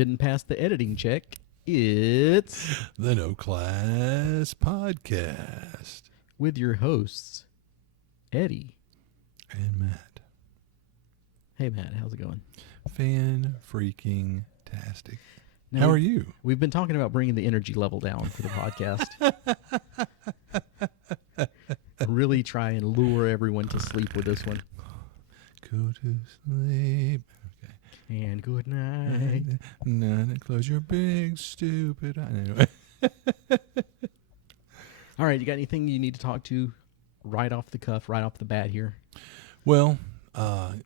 didn't pass the editing check, it's the No Class Podcast with your hosts, Eddie and Matt. Hey, Matt, how's it going? Fan-freaking-tastic. Now, How are you? We've been talking about bringing the energy level down for the podcast. Really try and lure everyone to sleep with this one. Go to sleep. Okay. And good night. Close your big stupid eye. Anyway. All right, you got anything you need to talk to right off the cuff, right off the bat here? Well,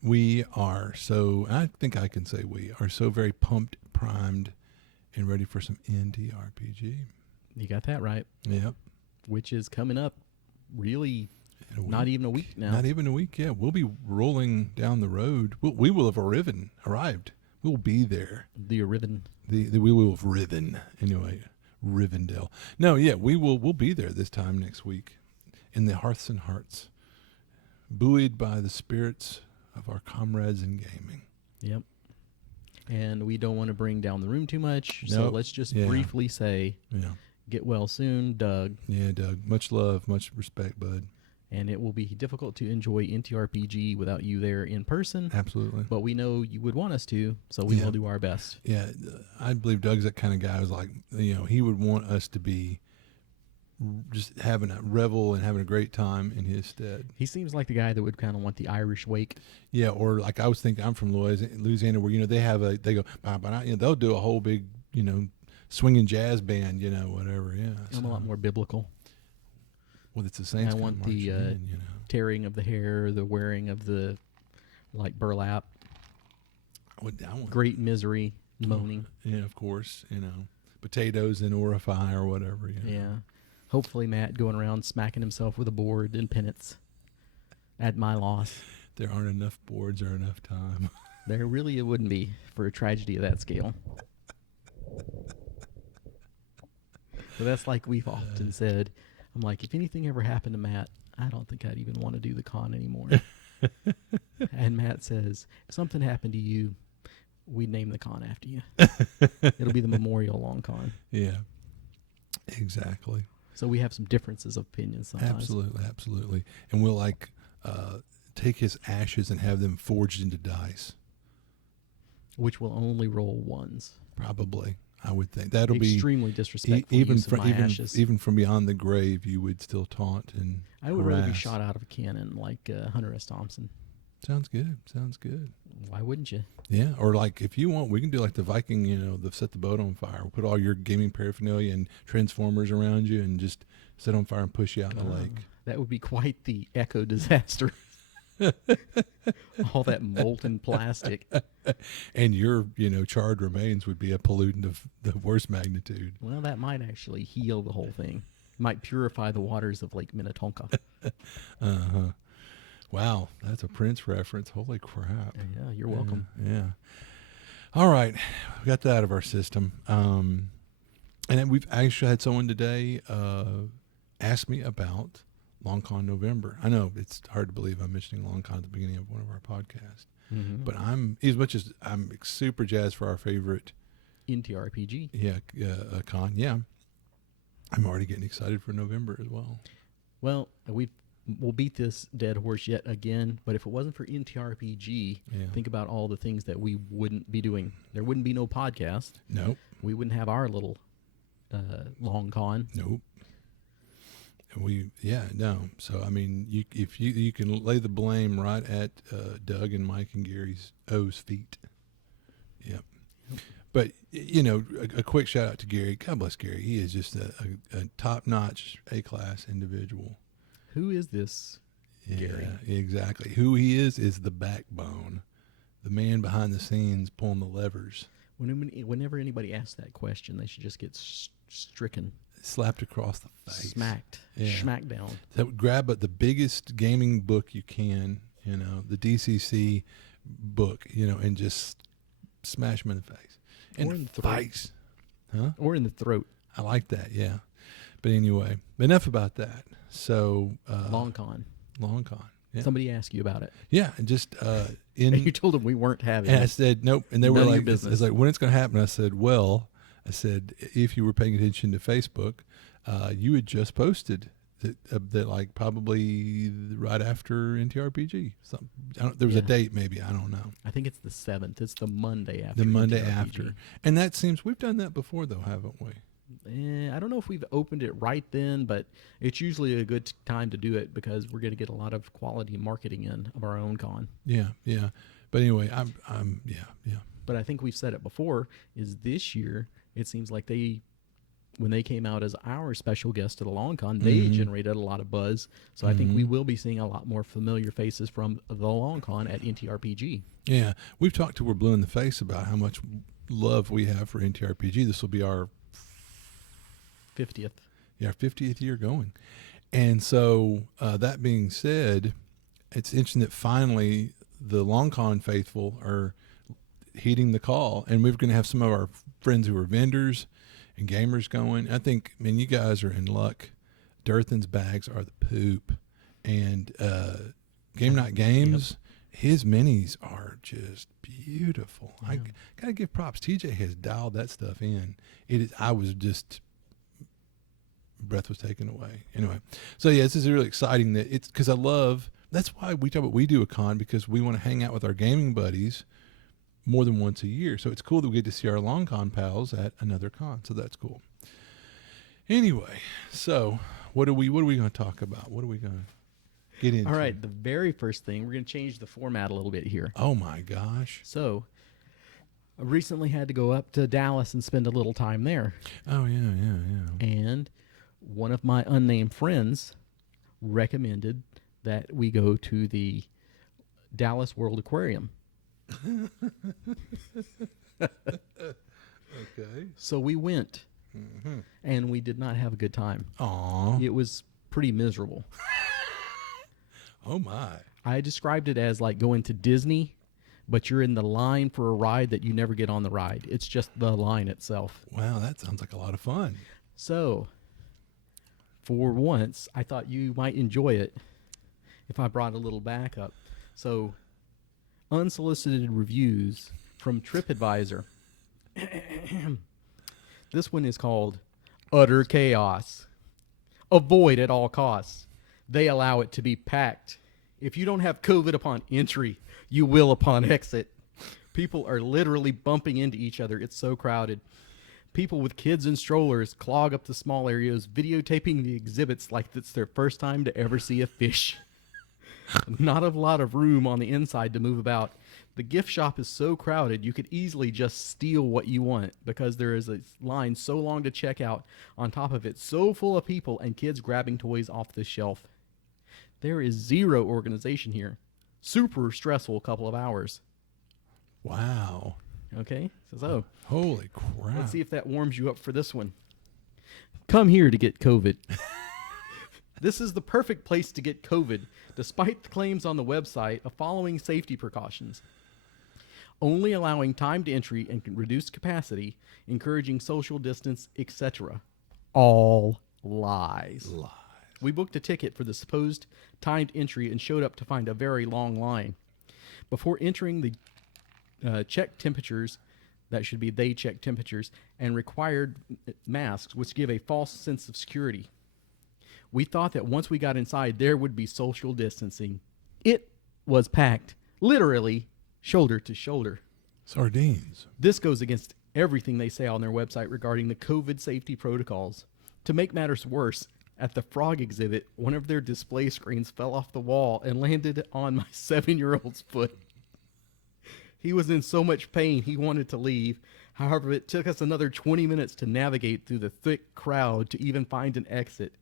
we are so, I think I can say we are so very pumped, primed, and ready for some NTRPG. You got that right. Yep. Which is coming up really Not even a week now. Not even a week, yeah. We'll be rolling down the road. We will have arrived. We'll be there. The Riven. We will have riven. Anyway, Rivendell. No, yeah, we'll be there this time next week in the Hearths and Hearts, buoyed by the spirits of our comrades in gaming. Yep. And we don't want to bring down the room too much, so Nope. let's just Yeah. briefly say, Yeah. get well soon, Doug. Yeah, Doug. Much love, much respect, bud. And it will be difficult to enjoy NTRPG without you there in person, Absolutely. but we know you would want us to, so we Yeah. will do our best. Yeah, I believe Doug's that kind of guy who's like, he would want us to be just having a revel and having a great time in his stead. He seems like the guy that would kind of want the Irish wake. Yeah, or like I was thinking, I'm from Louisiana, where they go, they'll do a whole big, swinging jazz band, whatever. Yeah, I'm a lot more biblical. Well, it's the Saints. I want the tearing of the hair, the wearing of the burlap, I want great misery, moaning. Yeah, of course. Potatoes and orify or whatever. Yeah. Hopefully, Matt going around smacking himself with a board in penance at my loss. There aren't enough boards or enough time. There really wouldn't be for a tragedy of that scale. So that's like we've often said. I'm like, if anything ever happened to Matt, I don't think I'd even want to do the con anymore. And Matt says, if something happened to you, we'd name the con after you. It'll be the Memorial Long Con. Yeah, exactly. So we have some differences of opinions sometimes. Absolutely. And we'll take his ashes and have them forged into dice. Which will only roll ones. Probably, I would think that'll extremely be disrespectful. Even from beyond the grave, you would still taunt and I would harass. rather be shot out of a cannon like Hunter S. Thompson. Sounds good. Why wouldn't you? Yeah, or if you want, we can do like the Viking, set the boat on fire. We'll put all your gaming paraphernalia and transformers around you and just set on fire and push you out in the lake. That would be quite the eco disaster. All that molten plastic. And your, charred remains would be a pollutant of the worst magnitude. Well, that might actually heal the whole thing. Might purify the waters of Lake Minnetonka. Uh-huh. Wow, that's a Prince reference. Holy crap. Yeah, you're welcome. Yeah. All right. We got that out of our system. And then we've actually had someone today ask me about Long Con November. I know it's hard to believe I'm mentioning Long Con at the beginning of one of our podcasts. Mm-hmm. But I'm super jazzed for our favorite NTRPG. con. Yeah. I'm already getting excited for November as well. Well, we'll beat this dead horse yet again, but if it wasn't for NTRPG, think about all the things that we wouldn't be doing. There wouldn't be no podcast. Nope. We wouldn't have our little long con. Nope. So I mean, you can lay the blame right at Doug and Mike and Gary's feet. Yep. But a quick shout out to Gary. God bless Gary. He is just a top-notch, A-class individual. Who is this Gary? Yeah, exactly. Who he is the backbone, the man behind the scenes pulling the levers. Whenever anybody asks that question, they should just get stricken. Slapped across the face. Smacked. Yeah. Smacked down. So grab the biggest gaming book you can, the DCC book, and just smash him in the face. Or in the face. Huh? Or in the throat. I like that, yeah. But anyway, enough about that. So Long con. Long con. Yeah. Somebody asked you about it. Yeah, and just And you told them we weren't having And I it. said, nope. And they were None of your like, business. it's like, when it's going to happen? I said, well, if you were paying attention to Facebook, you had just posted that like probably right after NTRPG. There was a Yeah. date, maybe. I don't know. I think it's the 7th. It's the Monday after. The Monday NTRPG. after. And that seems, we've done that before, though, haven't we? I don't know if we've opened it right then, but it's usually a good time to do it because we're going to get a lot of quality marketing in of our own con. Yeah, yeah. But anyway, yeah. But I think we've said it before, is this year, it seems like when they came out as our special guest at the Long Con, they generated a lot of buzz. So I think we will be seeing a lot more familiar faces from the Long Con at NTRPG. Yeah, we've talked to We're Blue in the Face about how much love we have for NTRPG. This will be our 50th. Yeah, our 50th year going. And so that being said, it's interesting that finally the Long Con faithful are heeding the call, and we're going to have some of our friends who are vendors and gamers going. I think, man, you guys are in luck. Durthan's bags are the poop, and Game Night Games, his minis are just beautiful. Yeah. I gotta give props. TJ has dialed that stuff in. It is. I was just, breath was taken away. Anyway, so yeah, this is really exciting. That it's because I love. That's why we talk about we do a con, because we want to hang out with our gaming buddies more than once a year. So it's cool that we get to see our Long Con pals at another con. So that's cool. Anyway, so what are we going to talk about? What are we going to get into? All right, the very first thing, we're going to change the format a little bit here. Oh my gosh. So I recently had to go up to Dallas and spend a little time there. Oh yeah. And one of my unnamed friends recommended that we go to the Dallas World Aquarium. Okay. So we went, and we did not have a good time. Aw. It was pretty miserable. Oh my. I described it as like going to Disney, but you're in the line for a ride that you never get on the ride. It's just the line itself. Wow, that sounds like a lot of fun. So, for once, I thought you might enjoy it if I brought a little backup. So, unsolicited reviews from TripAdvisor. This one is called Utter Chaos. Avoid at all costs. They allow it to be packed. If you don't have COVID upon entry, you will upon exit. People are literally bumping into each other. It's so crowded. People with kids and strollers clog up the small areas, videotaping the exhibits like it's their first time to ever see a fish. Not a lot of room on the inside to move about. The gift shop is so crowded you could easily just steal what you want because there is a line so long to check out. On top of it, so full of people and kids grabbing toys off the shelf. There is zero organization here. Super stressful couple of hours. Wow. Okay, so Holy crap. let's see if that warms you up for this one. Come here to get COVID. This is the perfect place to get COVID, despite the claims on the website of following safety precautions. Only allowing timed entry and reduced capacity, encouraging social distance, etc. All lies. We booked a ticket for the supposed timed entry and showed up to find a very long line. Before entering the check temperatures, that should be they check temperatures, and required masks, which give a false sense of security. We thought that once we got inside, there would be social distancing. It was packed, literally shoulder to shoulder. Sardines. This goes against everything they say on their website regarding the COVID safety protocols. To make matters worse, at the frog exhibit, one of their display screens fell off the wall and landed on my 7-year-old's foot. He was in so much pain he wanted to leave. However, it took us another 20 minutes to navigate through the thick crowd to even find an exit.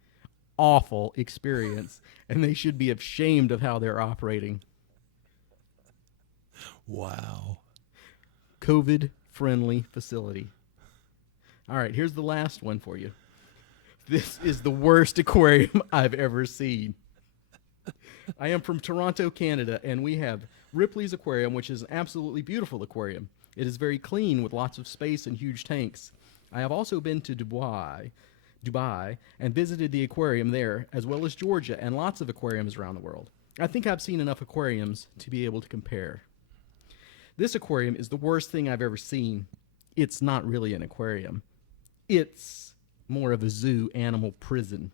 Awful experience, and they should be ashamed of how they're operating. Wow. COVID-friendly facility. All right, here's the last one for you. This is the worst aquarium I've ever seen. I am from Toronto, Canada, and we have Ripley's Aquarium, which is an absolutely beautiful aquarium. It is very clean with lots of space and huge tanks. I have also been to Dubai, and visited the aquarium there, as well as Georgia and lots of aquariums around the world. I think I've seen enough aquariums to be able to compare. This aquarium is the worst thing I've ever seen. It's not really an aquarium. It's more of a zoo animal prison.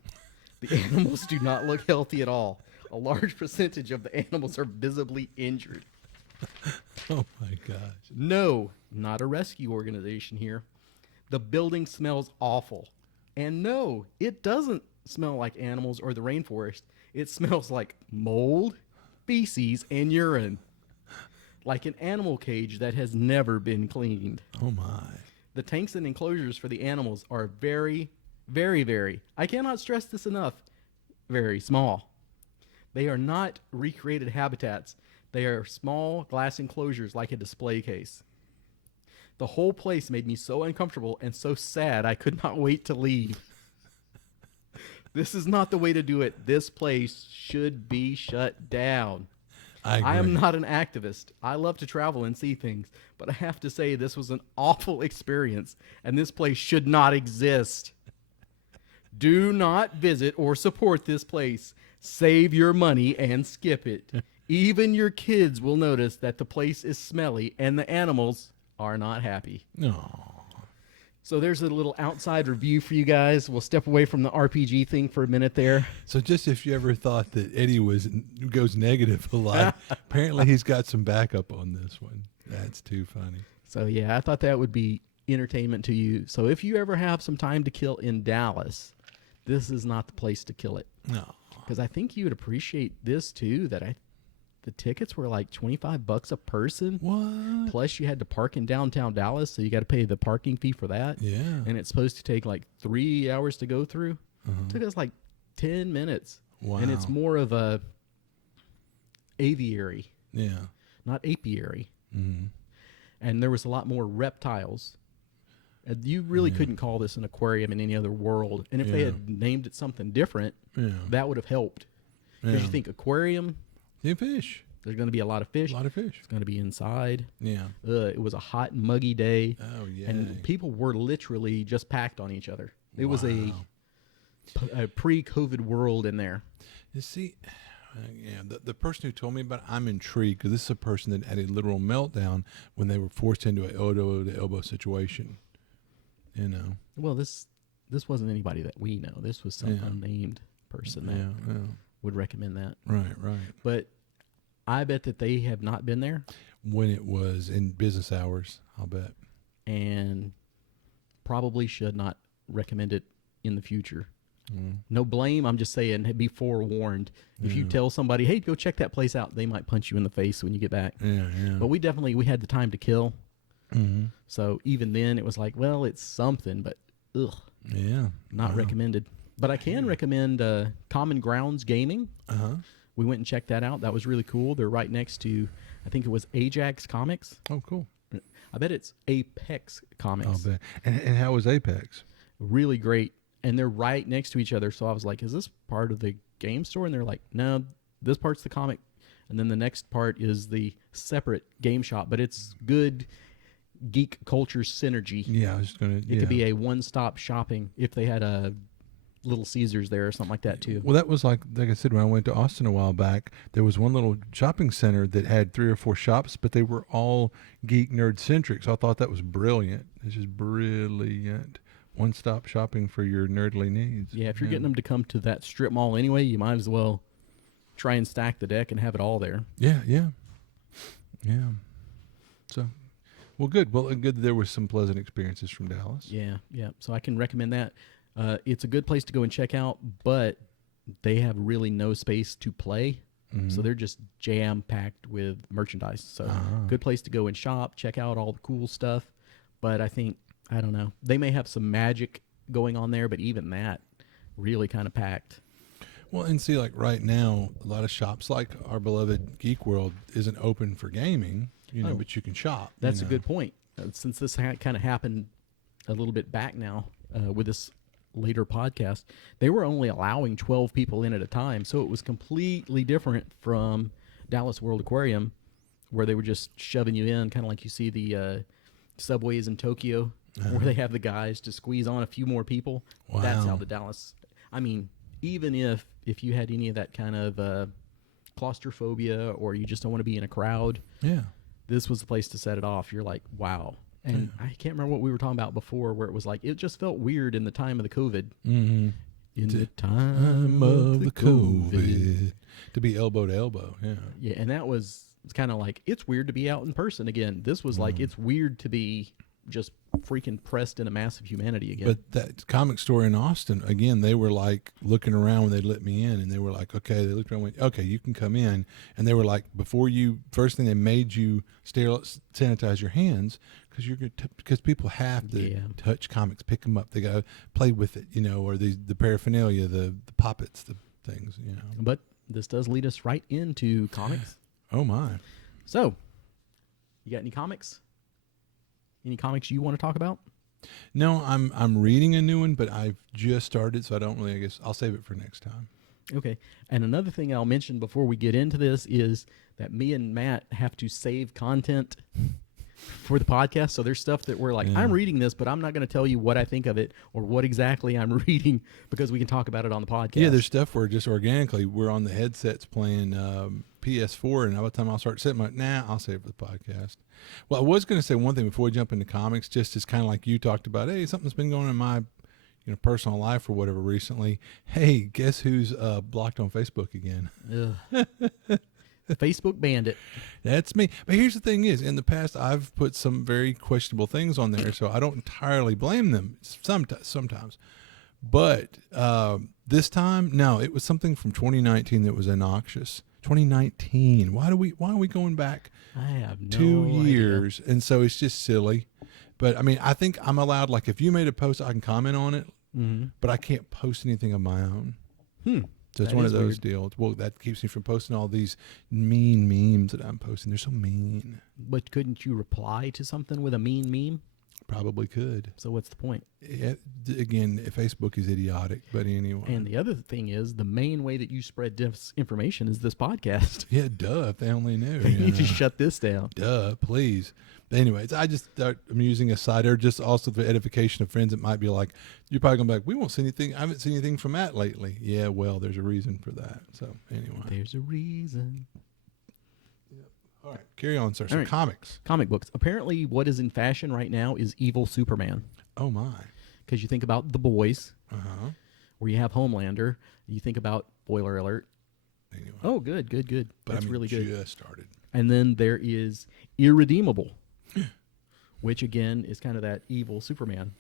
The animals do not look healthy at all. A large percentage of the animals are visibly injured. Oh my gosh. No, not a rescue organization here. The building smells awful. And no, it doesn't smell like animals or the rainforest. It smells like mold, feces, and urine. Like an animal cage that has never been cleaned. Oh my. The tanks and enclosures for the animals are very, very, very, I cannot stress this enough, very small. They are not recreated habitats. They are small glass enclosures like a display case. The whole place made me so uncomfortable and so sad I could not wait to leave. This is not the way to do it. This place should be shut down. I am not an activist. I love to travel and see things, but I have to say this was an awful experience, and this place should not exist. Do not visit or support this place. Save your money and skip it. Even your kids will notice that the place is smelly and the animals are not happy. No. So there's a little outside review for you guys. We'll step away from the RPG thing for a minute there. So just if you ever thought that Eddie goes negative a lot, apparently he's got some backup on this one. That's too funny. So yeah, I thought that would be entertainment to you. So if you ever have some time to kill in Dallas, this is not the place to kill it. No. Because I think you would appreciate this too, that the tickets were like $25 a person. What? Plus you had to park in downtown Dallas, so you got to pay the parking fee for that. Yeah. And it's supposed to take like 3 hours to go through. Uh-huh. It took us like 10 minutes. Wow. And it's more of a aviary, Yeah. not apiary. Mm-hmm. And there was a lot more reptiles. You really couldn't call this an aquarium in any other world. And if they had named it something different, that would have helped. Because you think aquarium, yeah, fish. there's going to be a lot of fish. A lot of fish. It's going to be inside. Yeah. It was a hot, muggy day. Oh, yeah. And people were literally just packed on each other. It was a pre-COVID world in there. You see, the person who told me about it, I'm intrigued because this is a person that had a literal meltdown when they were forced into an elbow-to-elbow situation. You know. Well, this wasn't anybody that we know. This was some unnamed person that would recommend that. Right. But I bet that they have not been there. When it was in business hours, I'll bet. And probably should not recommend it in the future. Mm. No blame. I'm just saying, be forewarned. If you tell somebody, hey, go check that place out, they might punch you in the face when you get back. Yeah. But we had the time to kill. Mm-hmm. So even then, it was like, well, it's something, but not recommended. But I can recommend Common Grounds Gaming. Uh-huh. We went and checked that out. That was really cool. They're right next to, I think it was Ajax Comics. Oh, cool. I bet it's Apex Comics. I'll bet. And how was Apex? Really great. And they're right next to each other. So I was like, is this part of the game store? And they're like, no, this part's the comic. And then the next part is the separate game shop. But it's good geek culture synergy. Yeah, I was just going to... It could be a one-stop shopping if they had a Little Caesars there or something like that too. Well, that was like I said, when I went to Austin a while back, there was one little shopping center that had 3 or 4 shops, but they were all geek nerd centric. So I thought that was brilliant. It's just brilliant. One-stop shopping for your nerdly needs. Yeah, if you're getting them to come to that strip mall anyway, you might as well try and stack the deck and have it all there. Yeah. So, well, good. Well, good that there was some pleasant experiences from Dallas. Yeah. So I can recommend that. It's a good place to go and check out, but they have really no space to play. Mm-hmm. So they're just jam-packed with merchandise. So good place to go and shop, check out all the cool stuff. But I don't know. They may have some magic going on there, but even that, really kind of packed. Well, and see, like right now, a lot of shops like our beloved Geek World isn't open for gaming, but you can shop. That's a good point. Since this kind of happened a little bit back now with this later podcast, they were only allowing 12 people in at a time. So it was completely different from Dallas World Aquarium, where they were just shoving you in, kind of like you see the subways in Tokyo, where they have the guys to squeeze on a few more people. Wow. That's how the Dallas... even if you had any of that kind of claustrophobia or you just don't want to be in a crowd, this was the place to set it off. You're like, wow. And I can't remember what we were talking about before, where it was like, it just felt weird in the time of the COVID. Mm-hmm. In the time of the COVID. To be elbow to elbow, yeah. Yeah, and that was kind of like, it's weird to be out in person again. This was like, it's weird to be just freaking pressed in a mass of humanity again. But that comic store in Austin, again, they were like looking around when they let me in, and they were like, okay, they looked around and went, okay, you can come in. And they were like, first thing they made you sanitize your hands, because people have to touch comics, pick them up. They got to play with it, or the paraphernalia, the poppets, the things, But this does lead us right into comics. Oh, my. So, you got any comics? Any comics you want to talk about? No, I'm reading a new one, but I've just started, so I don't really, I guess I'll save it for next time. Okay. And another thing I'll mention before we get into this is that me and Matt have to save content for the podcast. So there's stuff that we're like, I'm reading this, but I'm not going to tell you what I think of it or what exactly I'm reading, because we can talk about it on the podcast. Yeah, there's stuff where just organically we're on the headsets playing PS4, and by the time I'll start sitting, I'm like, I'll save it for the podcast. Well, I was going to say one thing before we jump into comics, just as kind of like you talked about, hey, something's been going on in my personal life or whatever recently. Hey, guess who's blocked on Facebook again? Facebook bandit. That's me. But here's the thing is, in the past, I've put some very questionable things on there, so I don't entirely blame them sometimes. But this time, no, it was something from 2019 that was obnoxious. 2019. Why are we going back I have no 2 years? idea. And so it's just silly. But I mean, I think I'm allowed, like, if you made a post, I can comment on it, but I can't post anything of my own. So it's one of those deals. Well, that keeps me from posting all these mean memes that I'm posting. They're so mean. But couldn't you reply to something with a mean meme? Probably could. So what's the point? Again, Facebook is idiotic, but anyway. And the other thing is, the main way that you spread disinformation is this podcast. Yeah, duh, if they only knew. They need to shut this down. Duh, please. Anyways, I just start amusing aside, or just also the edification of friends that might be like, you're probably going to be like, we won't see anything. I haven't seen anything from Matt lately. Yeah, well, there's a reason for that. So anyway. There's a reason. All right, carry on, sir. So comics. Comic books. Apparently what is in fashion right now is evil Superman. Oh, my. Because you think about The Boys, where you have Homelander. You think about, spoiler alert. Anyway. Oh, good. But That's really good. Just started. And then there is Irredeemable, which again is kind of that evil Superman.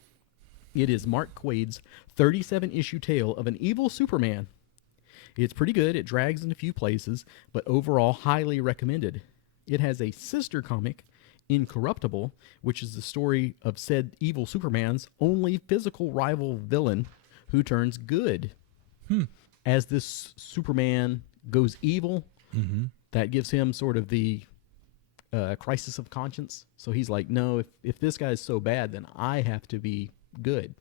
It is Mark Quaid's 37-issue tale of an evil Superman. It's pretty good. It drags in a few places, but overall highly recommended. It has a sister comic, Incorruptible, which is the story of said evil Superman's only physical rival villain who turns good. As this Superman goes evil, that gives him sort of the crisis of conscience. So he's like, no, if this guy's so bad, then I have to be good.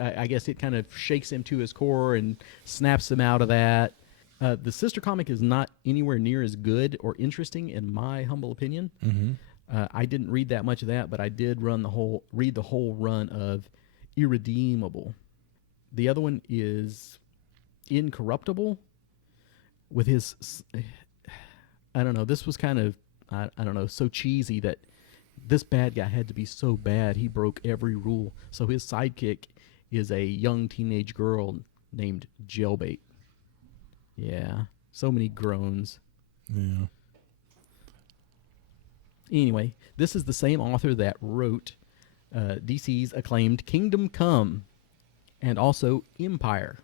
I guess it kind of shakes him to his core and snaps him out of that. The sister comic is not anywhere near as good or interesting, in my humble opinion. I didn't read that much of that, but I did read the whole run of Irredeemable. The other one is Incorruptible, with his, I don't know, this was kind of, I don't know, so cheesy that this bad guy had to be so bad he broke every rule. So his sidekick is a young teenage girl named Jailbait. Yeah, so many groans. Yeah. Anyway, this is the same author that wrote DC's acclaimed Kingdom Come and also Empire.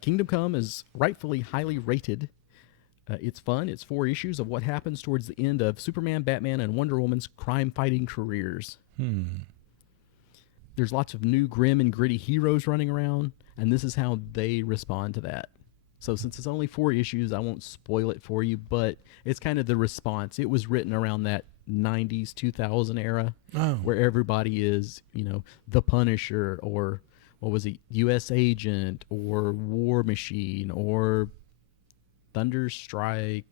Kingdom Come is rightfully highly rated. It's fun. It's 4 issues of what happens towards the end of Superman, Batman, and Wonder Woman's crime-fighting careers. There's lots of new grim and gritty heroes running around, and this is how they respond to that. So since it's only 4 issues, I won't spoil it for you, but it's kind of the response. It was written around that 90s, 2000 era, where everybody is, the Punisher, or what was it, U.S. Agent, or War Machine, or Thunderstrike.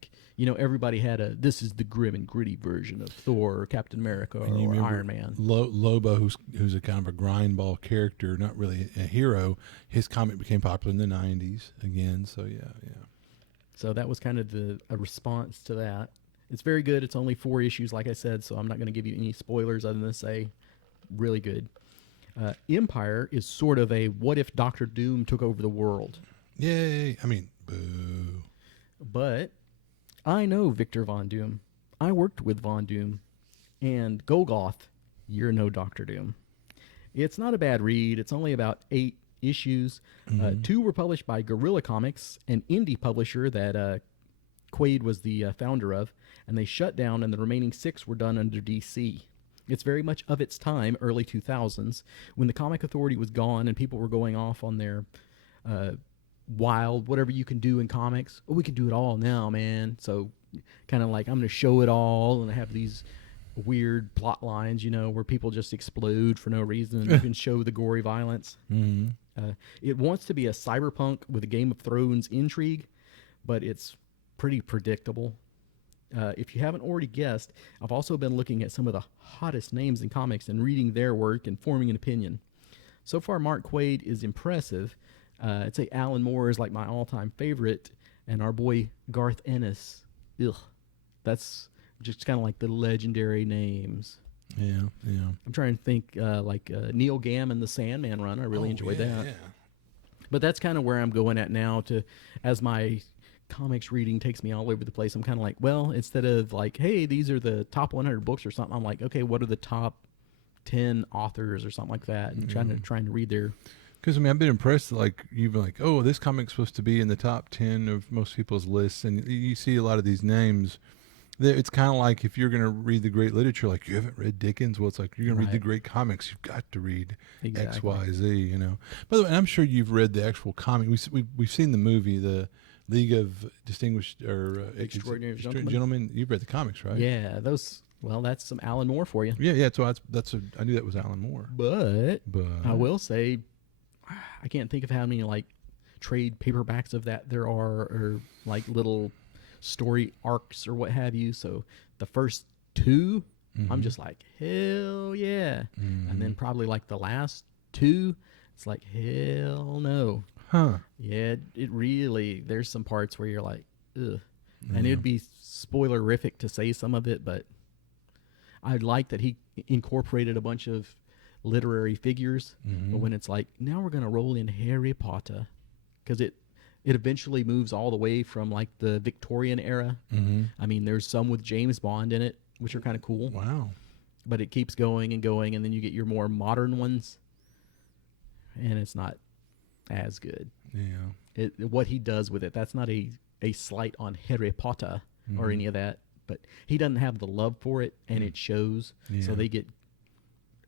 Everybody had this is the grim and gritty version of Thor, or Captain America, or Iron Man. Lobo, who's a kind of a grindball character, not really a hero, his comic became popular in the 90s again. So, yeah. So that was kind of a response to that. It's very good. It's only 4 issues, like I said, so I'm not going to give you any spoilers other than to say really good. Empire is sort of a what if Doctor Doom took over the world. Yay. I mean, boo. But I know Victor Von Doom. I worked with Von Doom. And Golgoth, you're no Doctor Doom. It's not a bad read. It's only about 8 issues. 2 were published by Guerrilla Comics, an indie publisher that Quaid was the founder of, and they shut down, and the remaining 6 were done under DC. It's very much of its time, early 2000s, when the Comic Authority was gone and people were going off on their wild, whatever you can do in comics. Oh, we can do it all now, man. So kind of like, I'm going to show it all, and I have these weird plot lines, where people just explode for no reason, and you can show the gory violence. It wants to be a cyberpunk with a Game of Thrones intrigue, but it's pretty predictable. If you haven't already guessed, I've also been looking at some of the hottest names in comics and reading their work and forming an opinion. So far, Mark Quaid is impressive. I'd say Alan Moore is like my all-time favorite, and our boy Garth Ennis, that's just kind of like the legendary names. Yeah. I'm trying to think like Neil Gaiman, the Sandman run. I really enjoyed that. Yeah. But that's kind of where I'm going at now. As my comics reading takes me all over the place, I'm kind of like, well, instead of like, hey, these are the top 100 books or something, I'm like, okay, what are the top 10 authors or something like that, and trying to read their. Because I've been impressed. Like you've been like, oh, this comic's supposed to be in the top 10 of most people's lists, and you see a lot of these names. It's kind of like if you're going to read the great literature, like you haven't read Dickens. Well, it's like you're going to read the great comics. You've got to read X, Y, Z. By the way, I'm sure you've read the actual comic. We've seen the movie, the League of Distinguished or Extraordinary Gentlemen. You've read the comics, right? Yeah, those. Well, that's some Alan Moore for you. Yeah. So I knew that was Alan Moore. But I will say, I can't think of how many like trade paperbacks of that there are, or like little story arcs or what have you. So the first 2, I'm just like, hell yeah. And then probably like the last 2, it's like, hell no. Huh. Yeah, it really, there's some parts where you're like, ugh. And it'd be spoilerific to say some of it, but I like that he incorporated a bunch of literary figures. But when it's like, now we're going to roll in Harry Potter, because it eventually moves all the way from like the Victorian era. I mean, there's some with James Bond in it, which are kind of cool. Wow. But it keeps going and going, and then you get your more modern ones, and it's not as good. Yeah. What he does with it, that's not a slight on Harry Potter or any of that, but he doesn't have the love for it, and it shows. Yeah. So they get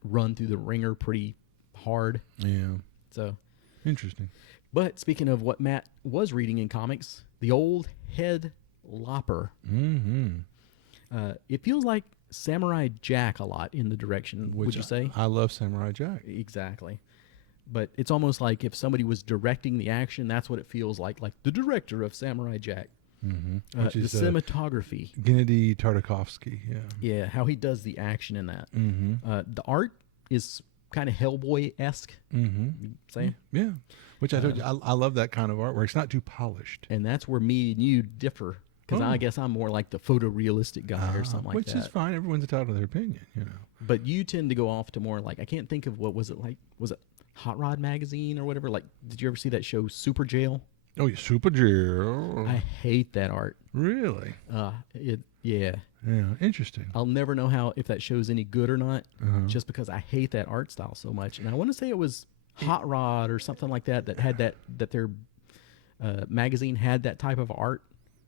run through the ringer pretty hard. Yeah. So interesting. But speaking of what Matt was reading in comics, the old head lopper. It feels like Samurai Jack a lot in the direction, would you say? I love Samurai Jack. Exactly. But it's almost like if somebody was directing the action, that's what it feels like the director of Samurai Jack. The cinematography. Gennady Tartakovsky, Yeah, how he does the action in that. The art is kind of Hellboy-esque, say? Yeah, which I told you, I love that kind of artwork. It's not too polished. And that's where me and you differ, because I guess I'm more like the photorealistic guy or something like which that. Which is fine. Everyone's entitled to their opinion, But you tend to go off to more like, I can't think of, what was it like? Was it Hot Rod Magazine or whatever? Like, did you ever see that show Super Jail? Oh, yeah, Super Jail. I hate that art. Really? Yeah. Yeah, interesting. I'll never know if that show's any good or not, just because I hate that art style so much. And I want to say it was Hot Rod or something like that had that their magazine had that type of art.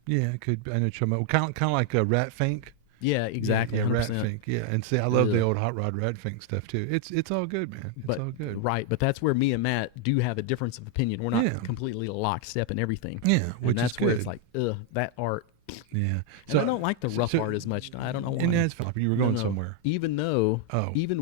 Yeah, it could. I know kind of like a Rat Fink. Yeah, exactly. Yeah, Rat Fink. Yeah, and see, I love the old Hot Rod Rat Fink stuff too. It's all good, man. It's all good. Right, but that's where me and Matt do have a difference of opinion. We're not completely lockstep in everything. Yeah, which that's is good. Where it's like, that art. Yeah. So I don't like the rough art as much. I don't know why. And that's fine. You were going somewhere. Even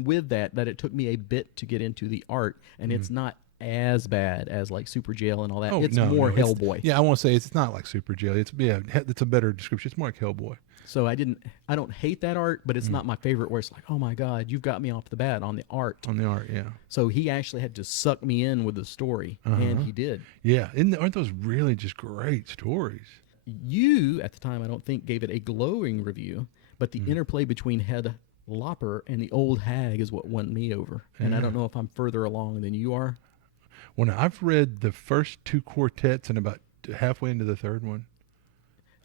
with that it took me a bit to get into the art, and it's not as bad as like Super Jail and all that. It's more Hellboy. I won't say it's not like Super Jail. It's a better description. It's more like Hellboy. So I don't hate that art, but it's not my favorite where it's like, oh my God, you've got me off the bat on the art. On the art, yeah. So he actually had to suck me in with the story, and he did. Yeah, aren't those really just great stories? you at the time, I don't think, gave it a glowing review, but the interplay between Head Lopper and the old hag is what won me over. And I don't know if I'm further along than you are. When I've read the first 2 quartets and about halfway into the third one.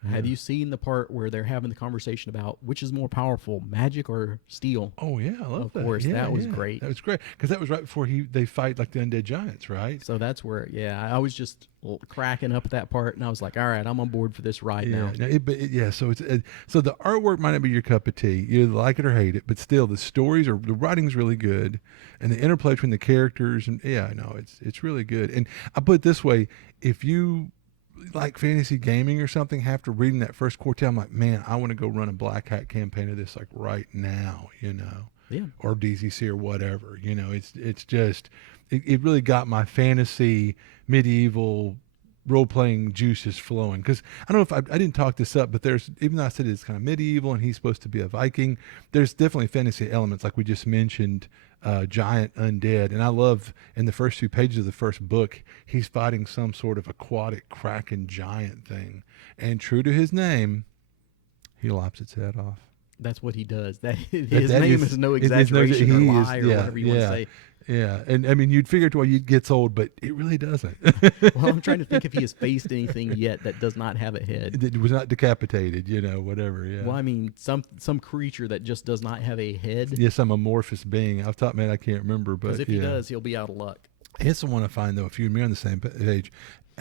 Have you seen the part where they're having the conversation about which is more powerful, magic or steel? Oh yeah, I love that. Of course, Yeah, that was yeah. great. That was great because that was right before they fight like the undead giants, right? So that's where, I was just cracking up at that part, and I was like, all right, I'm on board for this ride now. So so the artwork might not be your cup of tea. You either like it or hate it, but still the the writing's really good, and the interplay between the characters and it's really good. And I put it this way: if you like fantasy gaming or something, after reading that first quartet, I'm like, man, I want to go run a Black Hat campaign of this like right now, Yeah. or DCC or whatever. It's just it really got my fantasy medieval role-playing juices flowing. Because I don't know if I didn't talk this up, but there's, even though I said it's kind of medieval and he's supposed to be a Viking, there's definitely fantasy elements like we just mentioned. Giant undead, and I love in the first 2 pages of the first book he's fighting some sort of aquatic kraken giant thing, and true to his name, he lops its head off. That's what he does. His name is no exaggeration or lie or whatever you want to say. Yeah, and I mean, you'd figure it it gets old, but it really doesn't. Well, I'm trying to think if he has faced anything yet that does not have a head. It was not decapitated, whatever. Yeah. Well, I mean, some creature that just does not have a head. Yeah, some amorphous being. I've thought, man, I can't remember, but because if he does, he'll be out of luck. Here's the one I find though. If you and me are on the same page,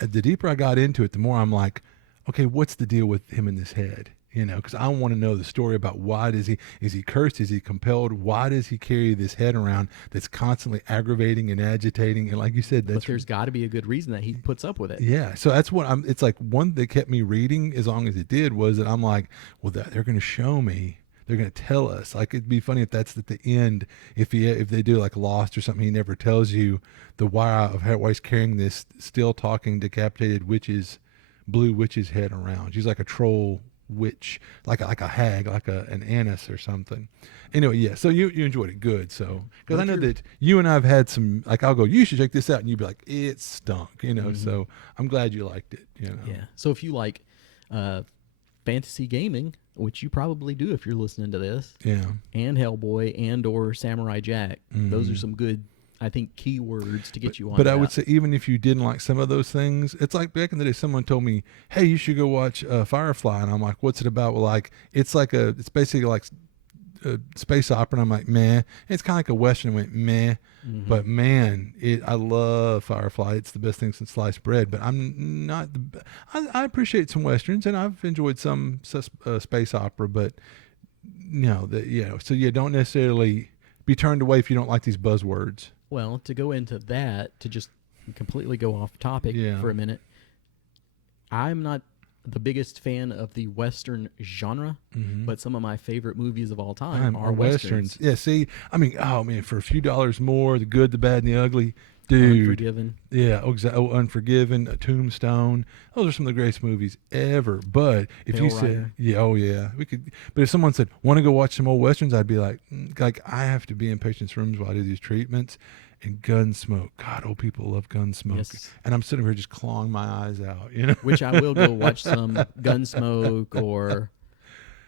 the deeper I got into it, the more I'm like, okay, what's the deal with him and this head? Because I want to know the story about why is he cursed? Is he compelled? Why does he carry this head around that's constantly aggravating and agitating? And like you said, but there's got to be a good reason that he puts up with it. Yeah. So that's what it's like. One that kept me reading as long as it did was that I'm like, well, they're going to show me. They're going to tell us. Like, it'd be funny if that's at the end, if they do like Lost or something, he never tells you the why of how he's carrying this still talking decapitated blue witch's head around. She's like a troll witch, like a hag, like an anise or something. Anyway, yeah. So you enjoyed it, good. So because I know that you and I've had some, like, I'll go, you should check this out, and you'd be like, it stunk, So I'm glad you liked it, Yeah. So if you like fantasy gaming, which you probably do if you're listening to this, and Hellboy and or Samurai Jack, those are some good, I think, keywords to get you on. But I would say even if you didn't like some of those things, it's like back in the day, someone told me, "Hey, you should go watch Firefly," and I'm like, "What's it about?" Well, like it's basically like a space opera, and I'm like, "Meh." It's kind of like a western. I went, "Meh," but man, I love Firefly. It's the best thing since sliced bread. But I'm not. I appreciate some westerns, and I've enjoyed some space opera, but so don't necessarily be turned away if you don't like these buzzwords. Well, to go into that, to just completely go off topic for a minute, I'm not the biggest fan of the Western genre, but some of my favorite movies of all time are Westerns. Yeah, see, I mean, oh man, for a few dollars more, the good, the bad, and the ugly, dude. Unforgiven. Yeah, Unforgiven, A Tombstone. Those are some of the greatest movies ever. But if Pale you Rider. said, we could. But if someone said, want to go watch some old Westerns, I'd be like, I have to be in patients' rooms while I do these treatments. And Gunsmoke. God, old people love Gunsmoke. Yes. And I'm sitting here just clawing my eyes out, Which I will go watch some Gunsmoke or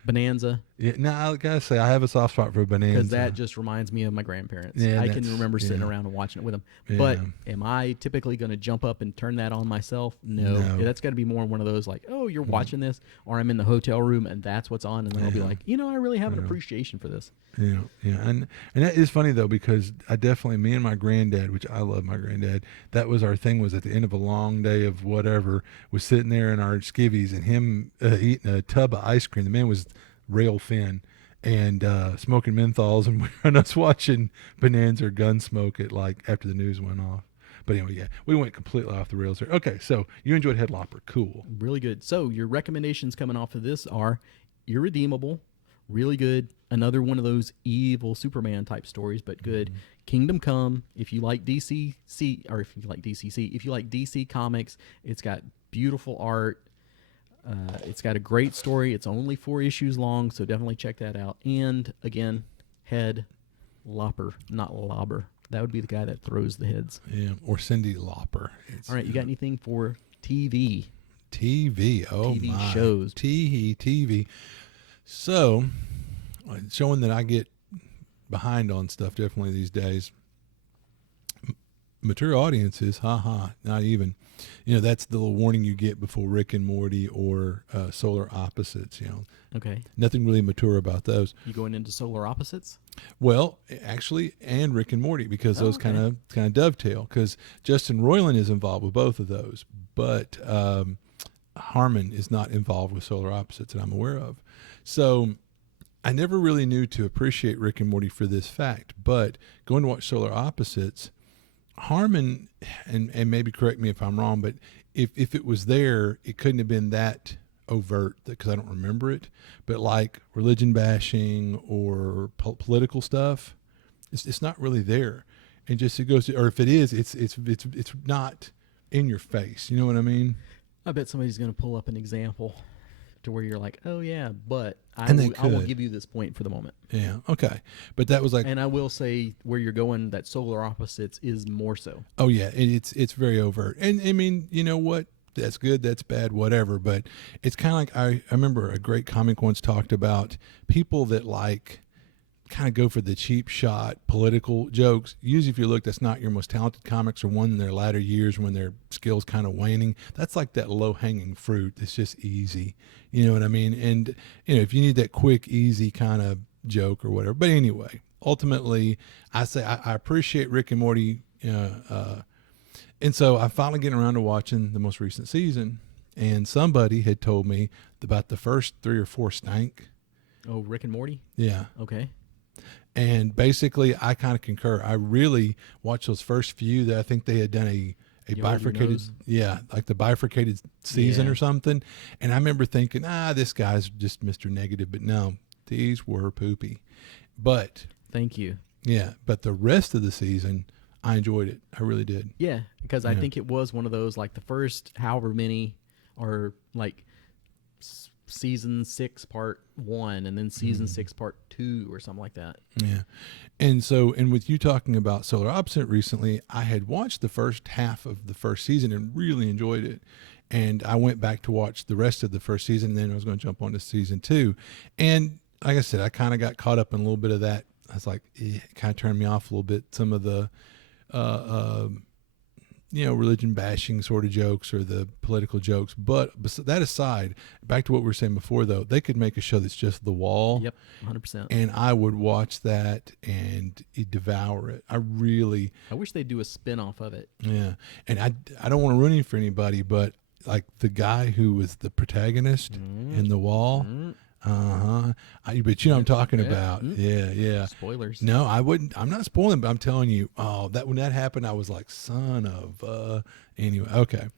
Bonanza. Yeah, I gotta say, I have a soft spot for Bonanza. Because that just reminds me of my grandparents. Yeah, I can remember sitting around and watching it with them. Yeah. But am I typically going to jump up and turn that on myself? No. That's got to be more one of those like, oh, you're watching this, or I'm in the hotel room and that's what's on, and then I'll be like, I really have an appreciation for this. Yeah, and that is funny though, because me and my granddad, which I love my granddad, that was our thing, was at the end of a long day of whatever, was sitting there in our skivvies and him eating a tub of ice cream. The man was rail thin and smoking menthols, and us watching Bonanza or Gunsmoke at like after the news went off. But anyway, we went completely off the rails there. Okay, so you enjoyed Headlopper. Cool. Really good. So your recommendations coming off of this are Irredeemable, really good. Another one of those evil Superman type stories, but good. Kingdom Come, if you like DCC, or if you like DCC, if you like DC Comics, it's got beautiful art. It's got a great story. It's only 4 issues long, so definitely check that out. And again, Head Lopper, not Lobber. That would be the guy that throws the heads. Yeah, or Cindy Lauper. All right, you got anything for TV? TV. Oh TV my. shows. TV. So, showing that I get behind on stuff definitely these days. Mature audiences, not even. That's the little warning you get before Rick and Morty or Solar Opposites. Okay. Nothing really mature about those. You going into Solar Opposites? Well, actually, and Rick and Morty, because those okay. kind of dovetail. Because Justin Roiland is involved with both of those, but Harmon is not involved with Solar Opposites that I'm aware of. So I never really knew to appreciate Rick and Morty for this fact. But going to watch Solar Opposites, Harmon, and maybe correct me if I'm wrong, but if it was there, it couldn't have been that overt because I don't remember it. But like religion bashing or political stuff, it's not really there. And just it goes, or if it is, it's not in your face. You know what I mean? I bet somebody's going to pull up an example to where you're like, oh yeah, but I will give you this point for the moment. Yeah, okay. But that was like, and I will say where you're going, that Solar Opposites is more so. Oh yeah, it's very overt. And I mean, you know what? That's good, that's bad, whatever. But it's kind of like I remember a great comic once talked about people that like kind of go for the cheap shot political jokes. Usually if you look, that's not your most talented comics or one in their latter years when their skills kind of waning. That's like that low hanging fruit. It's just easy. You know what I mean? And if you need that quick, easy kind of joke or whatever. But anyway, ultimately I say I appreciate Rick and Morty. And so I'm finally getting around to watching the most recent season, and somebody had told me about the first 3 or 4 stank. Oh, Rick and Morty? Yeah. Okay. And basically, I kind of concur. I really watched those first few that I think they had done a bifurcated, like the bifurcated season or something. And I remember thinking, this guy's just Mr. Negative. But no, these were poopy. But thank you. Yeah, but the rest of the season, I enjoyed it. I really did. Yeah, because I think it was one of those, like the first however many are like season 6 part 1 and then season 6 part 2 or something like that. Yeah. And with you talking about Solar Opposite recently, I had watched the first half of the first season and really enjoyed it. And I went back to watch the rest of the first season, and then I was going to jump on to season 2. And like I said, I kind of got caught up in a little bit of that. I was like, it kind of turned me off a little bit. Some of the religion bashing sort of jokes or the political jokes. But that aside, back to what we were saying before, though, they could make a show that's just The Wall. Yep, 100%. And I would watch that and devour it. I wish they'd do a spin-off of it. Yeah. And I don't want to ruin it for anybody, but like the guy who was the protagonist in The Wall. But you know what I'm talking about. Yeah. Spoilers. No, I wouldn't. I'm not spoiling, but I'm telling you, that when that happened, I was like, son of, anyway. Okay.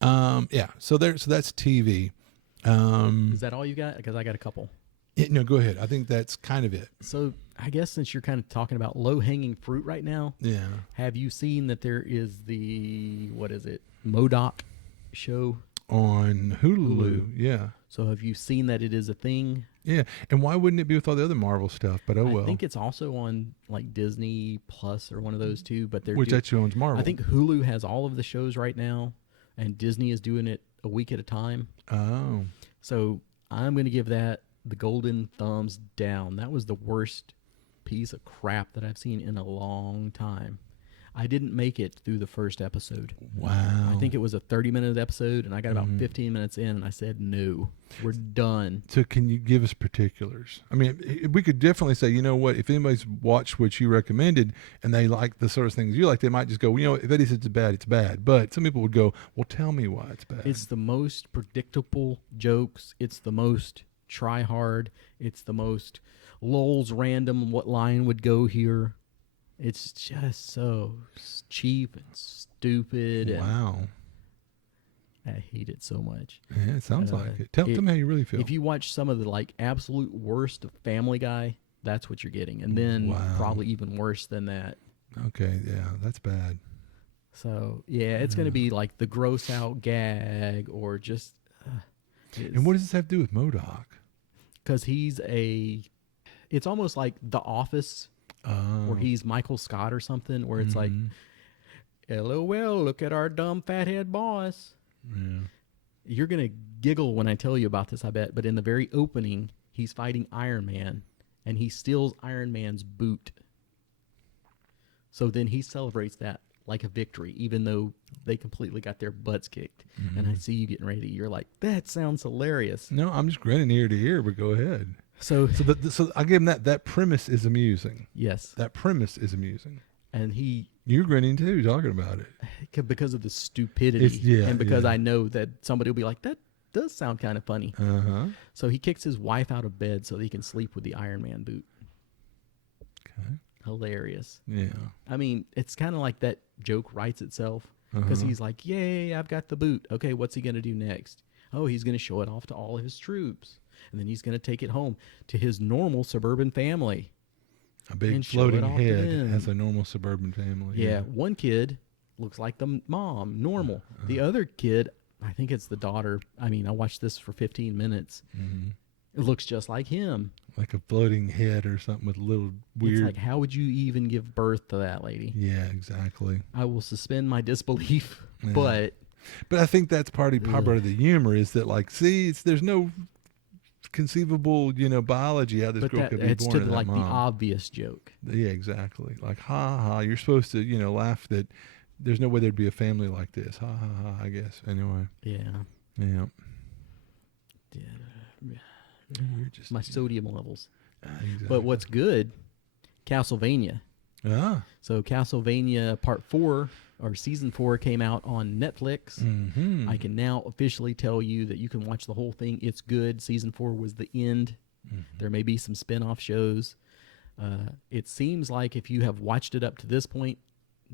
So that's TV. Is that all you got? Because I got a couple. No, go ahead. I think that's kind of it. So I guess since you're kind of talking about low-hanging fruit right now, have you seen that there is the, MODOK show? On Hulu. Yeah. So have you seen that it is a thing? Yeah. And why wouldn't it be with all the other Marvel stuff? But well. I think it's also on like Disney Plus or one of those two. But which actually owns Marvel. I think Hulu has all of the shows right now, and Disney is doing it a week at a time. Oh. So I'm going to give that the golden thumbs down. That was the worst piece of crap that I've seen in a long time. I didn't make it through the first episode. Wow. I think it was a 30-minute episode, and I got about 15 minutes in, and I said, no, we're done. So can you give us particulars? I mean, we could definitely say, you know what, if anybody's watched what you recommended and they like the sort of things you like, they might just go, if Eddie says it's bad, it's bad. But some people would go, well, tell me why it's bad. It's the most predictable jokes. It's the most try hard. It's the most lulls random what line would go here. It's just so cheap and stupid. Wow. And I hate it so much. Yeah, it sounds like it. Tell them how you really feel. If you watch some of the like absolute worst of Family Guy, that's what you're getting. And then probably even worse than that. Okay, yeah, that's bad. So, yeah, it's going to be like the gross out gag or just... and what does this have to do with MODOK? Because it's almost like The Office... where he's Michael Scott or something, where it's like, LOL, look at our dumb fathead boss. Yeah. You're going to giggle when I tell you about this, I bet. But in the very opening, he's fighting Iron Man, and he steals Iron Man's boot. So then he celebrates that like a victory, even though they completely got their butts kicked. Mm-hmm. And I see you getting ready. You're like, that sounds hilarious. No, I'm just grinning ear to ear, but go ahead. So I give him that premise is amusing. yes. That premise is amusing. And You're grinning too, talking about it. because of the stupidity. And because yeah. I know that somebody will be like, that does sound kind of funny. Uh-huh. So he kicks his wife out of bed so that he can sleep with the Iron Man boot. Okay. Hilarious. Yeah. I mean, it's kind of like that joke writes itself because he's like, yay, I've got the boot. Okay, what's he going to do next? Oh, he's going to show it off to all of his troops. And then he's going to take it home to his normal suburban family. A big and show it floating off to head them. has a normal suburban family. Yeah, one kid looks like the mom, normal. The other kid, I think it's the daughter. I mean, I watched this for 15 minutes. Mm-hmm. It looks just like him. Like a floating head or something with a little weird. It's like, how would you even give birth to that lady? Yeah, exactly. I will suspend my disbelief, Yeah. but I think that's part of the humor is that, like, see, there's no conceivable, biology how this but girl that could be it's born to to that like the mom. obvious joke. Yeah, exactly. Like, ha ha. You're supposed to, laugh that there's no way there'd be a family like this. Ha ha ha. I guess. Anyway. Yeah. Yeah. Yeah. You're just My sodium levels. Exactly. But what's good, Castlevania. Ah. So Castlevania Part 4 or Season 4 came out on Netflix. Mm-hmm. I can now officially tell you that you can watch the whole thing. It's good. Season 4 was the end. Mm-hmm. There may be some spin-off shows. It seems like if you have watched it up to this point,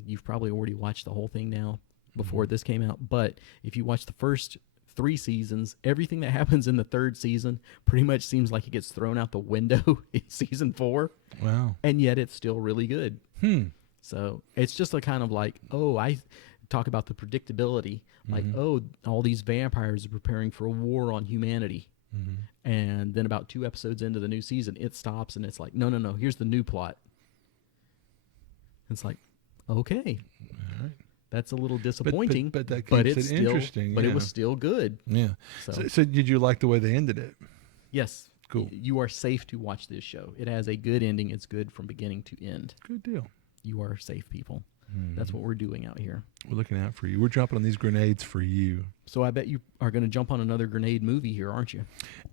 you've probably already watched the whole thing now before this came out. But if you watch the first 3 seasons, everything that happens in the 3rd season pretty much seems like it gets thrown out the window in Season 4. Wow. And yet it's still really good. So it's just a kind of like, I talk about the predictability. Like, all these vampires are preparing for a war on humanity. Mm-hmm. And then about 2 episodes into the new season, it stops and it's like, no, here's the new plot. It's like, okay. All right. That's a little disappointing. But that keeps it's it still interesting. But yeah. it was still good. Yeah. So, So did you like the way they ended it? yes. Cool. You are safe to watch this show. It has a good ending. It's good from beginning to end. Good deal. You are safe, people. That's what we're doing out here. We're looking out for you. We're dropping on these grenades for you. So I bet you are going to jump on another grenade movie here, aren't you?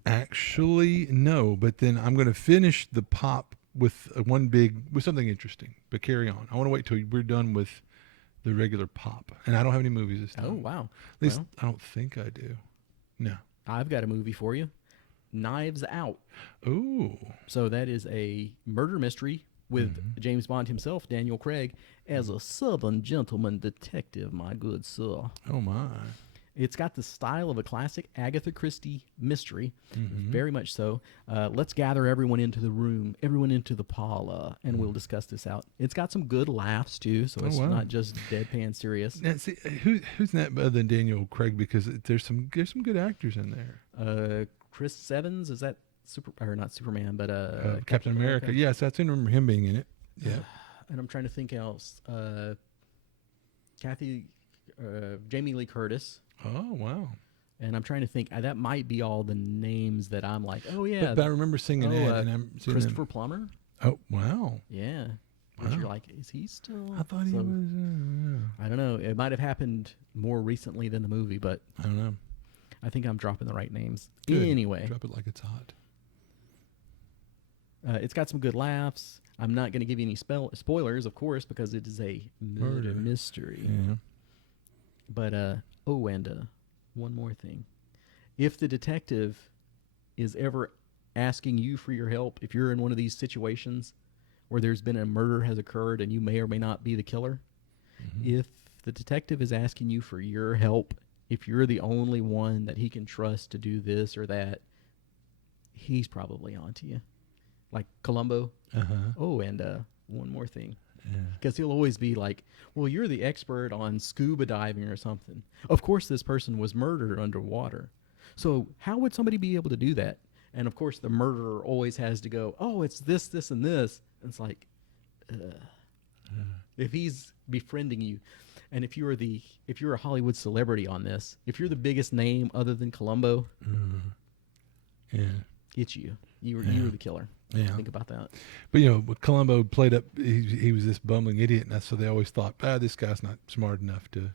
Actually, no. But then I'm going to finish the pop with with something interesting. But carry on. I want to wait till we're done with the regular pop. And I don't have any movies this time. Oh, wow. At least I don't think I do. No. I've got a movie for you. Knives Out. Ooh. So that is a murder mystery with James Bond himself, Daniel Craig, as a Southern gentleman detective, my good sir. Oh, my. It's got the style of a classic Agatha Christie mystery, very much so. Let's gather everyone into the room, everyone into the parlor, and we'll discuss this out. It's got some good laughs, too, so it's not just deadpan serious. Now, see, who's that other than Daniel Craig? Because there's some good actors in there. Chris Evans, is that not Superman, but Captain America. Yes, I seem to remember him being in it. Yeah. And I'm trying to think else. Jamie Lee Curtis. Oh, wow. And I'm trying to think. That might be all the names that I'm like, oh, yeah. But I remember singing that. And I'm seeing Christopher Plummer. Oh, wow. Yeah. Which you're like, is he still? I thought he was. I don't know. It might have happened more recently than the movie, but I don't know. I think I'm dropping the right names. Good. Anyway. Drop it like it's hot. It's got some good laughs. I'm not going to give you any spoilers, of course, because it is a murder mystery. Yeah. But, and one more thing. If the detective is ever asking you for your help, if you're in one of these situations where there's been a murder has occurred and you may or may not be the killer, if the detective is asking you for your help, if you're the only one that he can trust to do this or that, he's probably onto you. Like Columbo. Oh, and one more thing. Because he'll always be like, well, you're the expert on scuba diving or something. Of course, this person was murdered underwater. So how would somebody be able to do that? And, of course, the murderer always has to go, oh, it's this, this, and this. And it's like, if he's befriending you. And if you're a Hollywood celebrity on this, if you're the biggest name other than Columbo, Yeah. it's you. You were the killer. Yeah. Think about that. But when Columbo played up, he was this bumbling idiot, and so they always thought, this guy's not smart enough to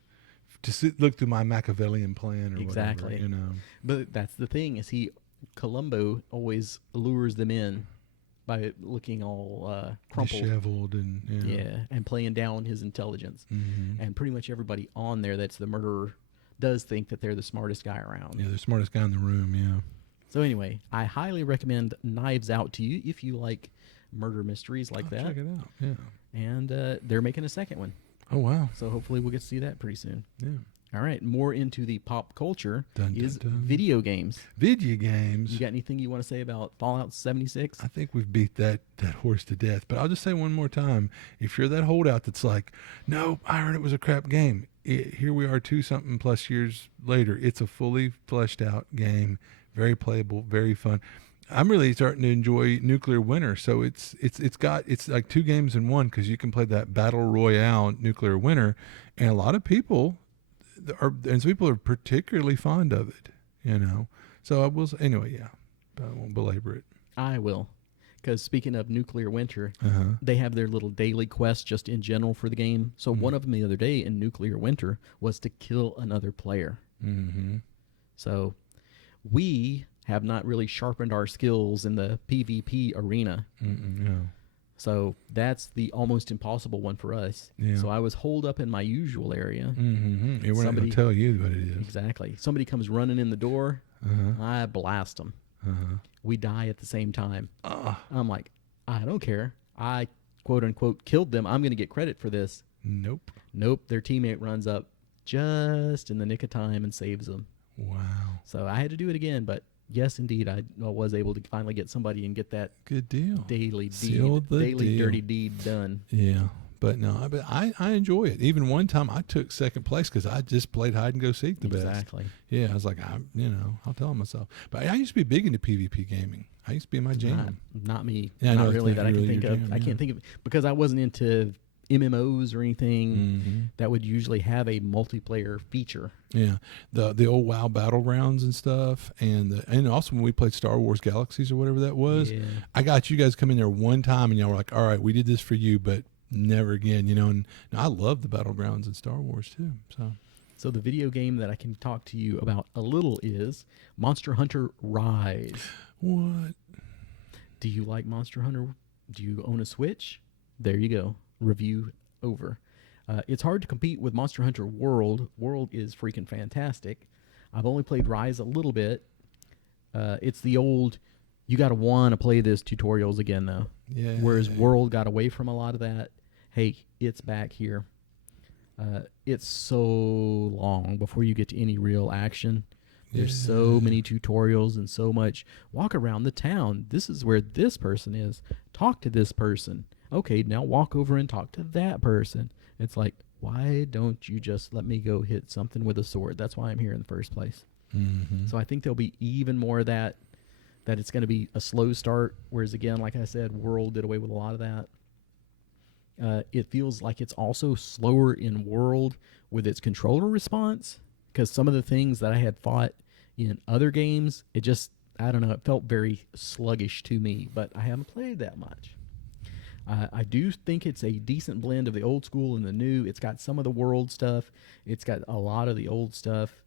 look through my Machiavellian plan or Exactly. whatever. But that's the thing is Columbo always lures them in by looking all crumpled, disheveled, and and playing down his intelligence. Mm-hmm. And pretty much everybody on there that's the murderer does think that they're the smartest guy around. Yeah, the smartest guy in the room. Yeah. So anyway, I highly recommend Knives Out to you if you like murder mysteries like that. Check it out. Yeah. And they're making a second one. Oh wow. So hopefully we'll get to see that pretty soon. Yeah. All right, more into the pop culture is dun. video games. Video games. You got anything you want to say about Fallout 76? I think we've beat that horse to death. But I'll just say one more time. If you're that holdout that's like, no, I heard it was a crap game. Here we are 2-something plus years later. It's a fully fleshed out game. Very playable, very fun. I'm really starting to enjoy Nuclear Winter. So it's like 2 games in one because you can play that Battle Royale Nuclear Winter. And a lot of people are particularly fond of it, So I will, anyway, yeah. But I won't belabor it. I will. Because speaking of Nuclear Winter, Uh-huh. they have their little daily quests just in general for the game. So one of them the other day in Nuclear Winter was to kill another player. Mm-hmm. So we have not really sharpened our skills in the PvP arena. Yeah. So that's the almost impossible one for us. Yeah. So I was holed up in my usual area. Mm-hmm. Yeah, we're not going to tell you what it is. Exactly. Somebody comes running in the door. Uh-huh. I blast them. Uh-huh. We die at the same time. I'm like, I don't care. I, quote unquote, killed them. I'm going to get credit for this. Nope. Their teammate runs up just in the nick of time and saves them. Wow. So I had to do it again, but yes, indeed, I was able to finally get somebody and get that good deal. Daily deal. dirty deed done. Yeah. But no, I enjoy it. Even one time I took second place because I just played hide and go seek the best. Exactly. Yeah, I was like, I'll tell myself. But I used to be big into PvP gaming. I used to be in my jam. Not me. Yeah, not really that I can really think of. Jam, I can't think of because I wasn't into MMOs or anything Mm-hmm. that would usually have a multiplayer feature. Yeah, the old WoW battlegrounds and stuff, and also when we played Star Wars Galaxies or whatever that was, Yeah. I got you guys come in there one time and y'all were like, all right, we did this for you, but never again, And I love the battlegrounds in Star Wars too. So the video game that I can talk to you about a little is Monster Hunter Rise. What? Do you like Monster Hunter? Do you own a Switch? There you go. Review over. It's hard to compete with Monster Hunter World. World is freaking fantastic. I've only played Rise a little bit. It's the old, you got to want to play this tutorials again, though. Yeah. Whereas World got away from a lot of that. Hey, it's back here. It's so long before you get to any real action. There's so many tutorials and so much. Walk around the town. This is where this person is. Talk to this person. Okay, now walk over and talk to that person. It's like, why don't you just let me go hit something with a sword? That's why I'm here in the first place. Mm-hmm. So I think there'll be even more of that it's going to be a slow start. Whereas, again, like I said, World did away with a lot of that. It feels like it's also slower in World with its controller response, because some of the things that I had fought in other games, it just, I don't know, it felt very sluggish to me, but I haven't played that much. I do think it's a decent blend of the old school and the new. It's got some of the World stuff. It's got a lot of the old stuff.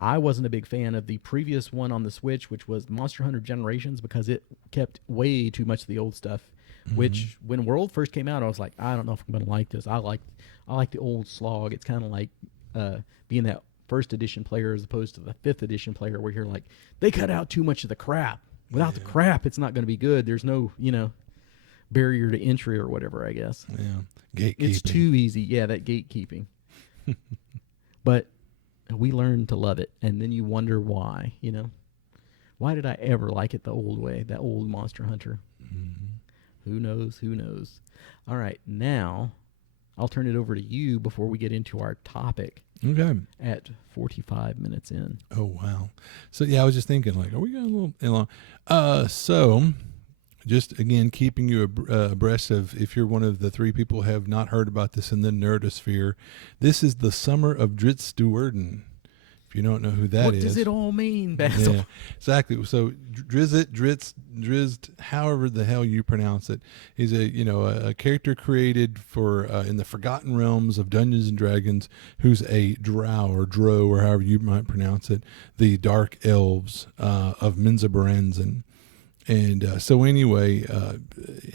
I wasn't a big fan of the previous one on the Switch, which was Monster Hunter Generations, because it kept way too much of the old stuff. Mm-hmm. Which, when World first came out, I was like, I don't know if I'm going to like this. I like the old slog. It's kind of like being that first edition player as opposed to the 5th edition player, where you're like, they cut out too much of the crap. Without the crap, it's not going to be good. There's no, barrier to entry or whatever, I guess. Yeah, gatekeeping. It's too easy. Yeah, that gatekeeping. But we learn to love it, and then you wonder why, Why did I ever like it the old way, that old Monster Hunter? Mm-hmm. Who knows? All right, now I'll turn it over to you before we get into our topic. Okay. At 45 minutes in. Oh, wow. So, yeah, I was just thinking, like, are we going a little long? So, just again keeping you abreast of, if you're one of the 3 people who have not heard about this in the nerdosphere, this is the Summer of Dritz-Duerden. If you don't know who that is. What does it all mean, Basil? Yeah, exactly. So Drizzt, however the hell you pronounce it, he's a character created for in the Forgotten Realms of Dungeons and Dragons, who's a drow or dro or however you might pronounce it, the dark elves of Menzoberranzan. And so anyway,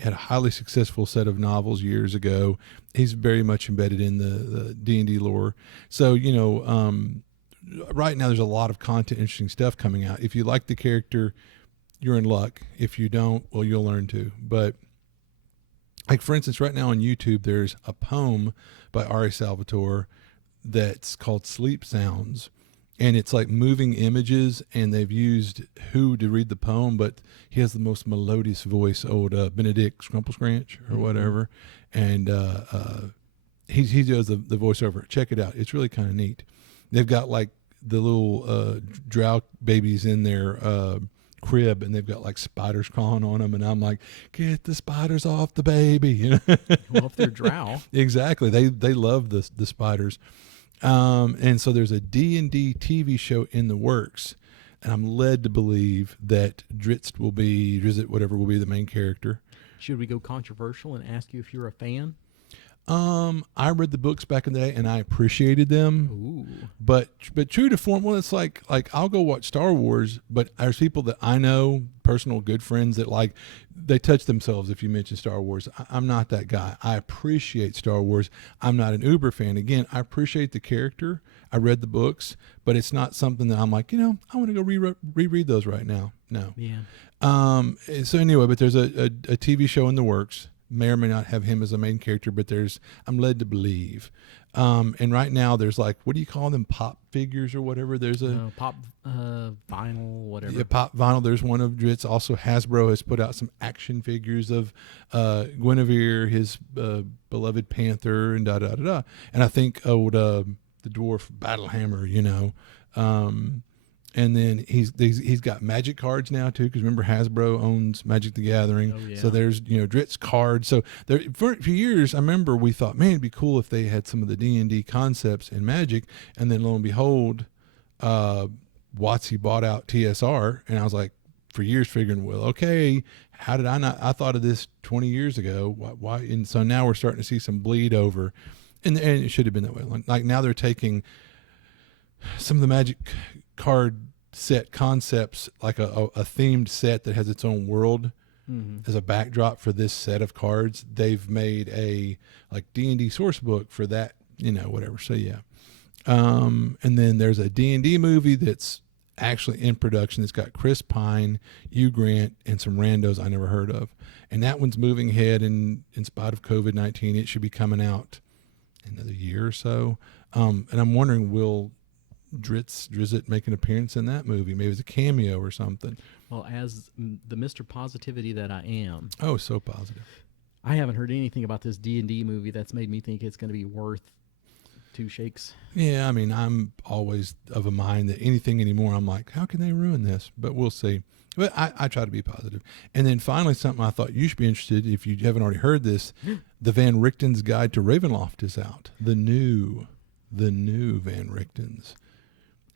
had a highly successful set of novels years ago. He's very much embedded in the D&D lore. So, right now there's a lot of content, interesting stuff coming out. If you like the character, you're in luck. If you don't, well, you'll learn to. But like, for instance, right now on YouTube, there's a poem by Ari Salvatore that's called Sleep Sounds. And it's like moving images, and they've used who to read the poem, but he has the most melodious voice, old Benedict Scrumpelscranch or whatever. And he does the voiceover. Check it out. It's really kind of neat. They've got like the little drow babies in their crib, and they've got like spiders crawling on them, and I'm like, get the spiders off the baby. Well, if they're drow. Exactly. They love the spiders. And so there's a D&D TV show in the works, and I'm led to believe that Drizzt, whatever, will be the main character. Should we go controversial and ask you if you're a fan? I read the books back in the day, and I appreciated them. Ooh. But true to form, well, it's like I'll go watch Star Wars, but there's people that I know, personal good friends, that like they touch themselves if you mention Star Wars. I'm not that guy. I appreciate Star Wars. I'm not an uber fan. Again, I appreciate the character. I read the books, but it's not something that I'm like, I want to go reread those right now. No. Yeah. So anyway, but there's a TV show in the works. May or may not have him as a main character, but I'm led to believe. And right now there's like, what do you call them? Pop figures or whatever. There's a pop vinyl, whatever. Yeah, pop vinyl. There's one of Drizzt. Also, Hasbro has put out some action figures of Guinevere, his beloved panther, and da da da da. And I think the dwarf Battlehammer, and then he's got Magic cards now too, because remember Hasbro owns Magic the Gathering. Oh, yeah. So there's Drizzt cards. So there, for a few years, I remember we thought, man, it'd be cool if they had some of the D&D concepts in Magic. And then lo and behold, WotC bought out TSR, and I was like, for years figuring, well, okay, how did I not? I thought of this 20 years ago. Why? And so now we're starting to see some bleed over, and it should have been that way. Like now they're taking some of the Magic card set concepts, like a themed set that has its own world as a backdrop for this set of cards. They've made a like D&D source book for that, whatever. So yeah. And then there's a D&D movie that's actually in production. It's got Chris Pine, Hugh Grant, and some randos I never heard of. And that one's moving ahead, and in spite of COVID-19, it should be coming out in another year or so. And I'm wondering, will Drizzt make an appearance in that movie? Maybe as a cameo or something. Well, as the Mr. Positivity that I am. Oh, so positive. I haven't heard anything about this D&D movie that's made me think it's going to be worth 2 shakes. Yeah, I mean, I'm always of a mind that anything anymore, I'm like, how can they ruin this? But we'll see. But I try to be positive. And then finally, something I thought you should be interested, if you haven't already heard this, the Van Richten's Guide to Ravenloft is out. The new Van Richten's.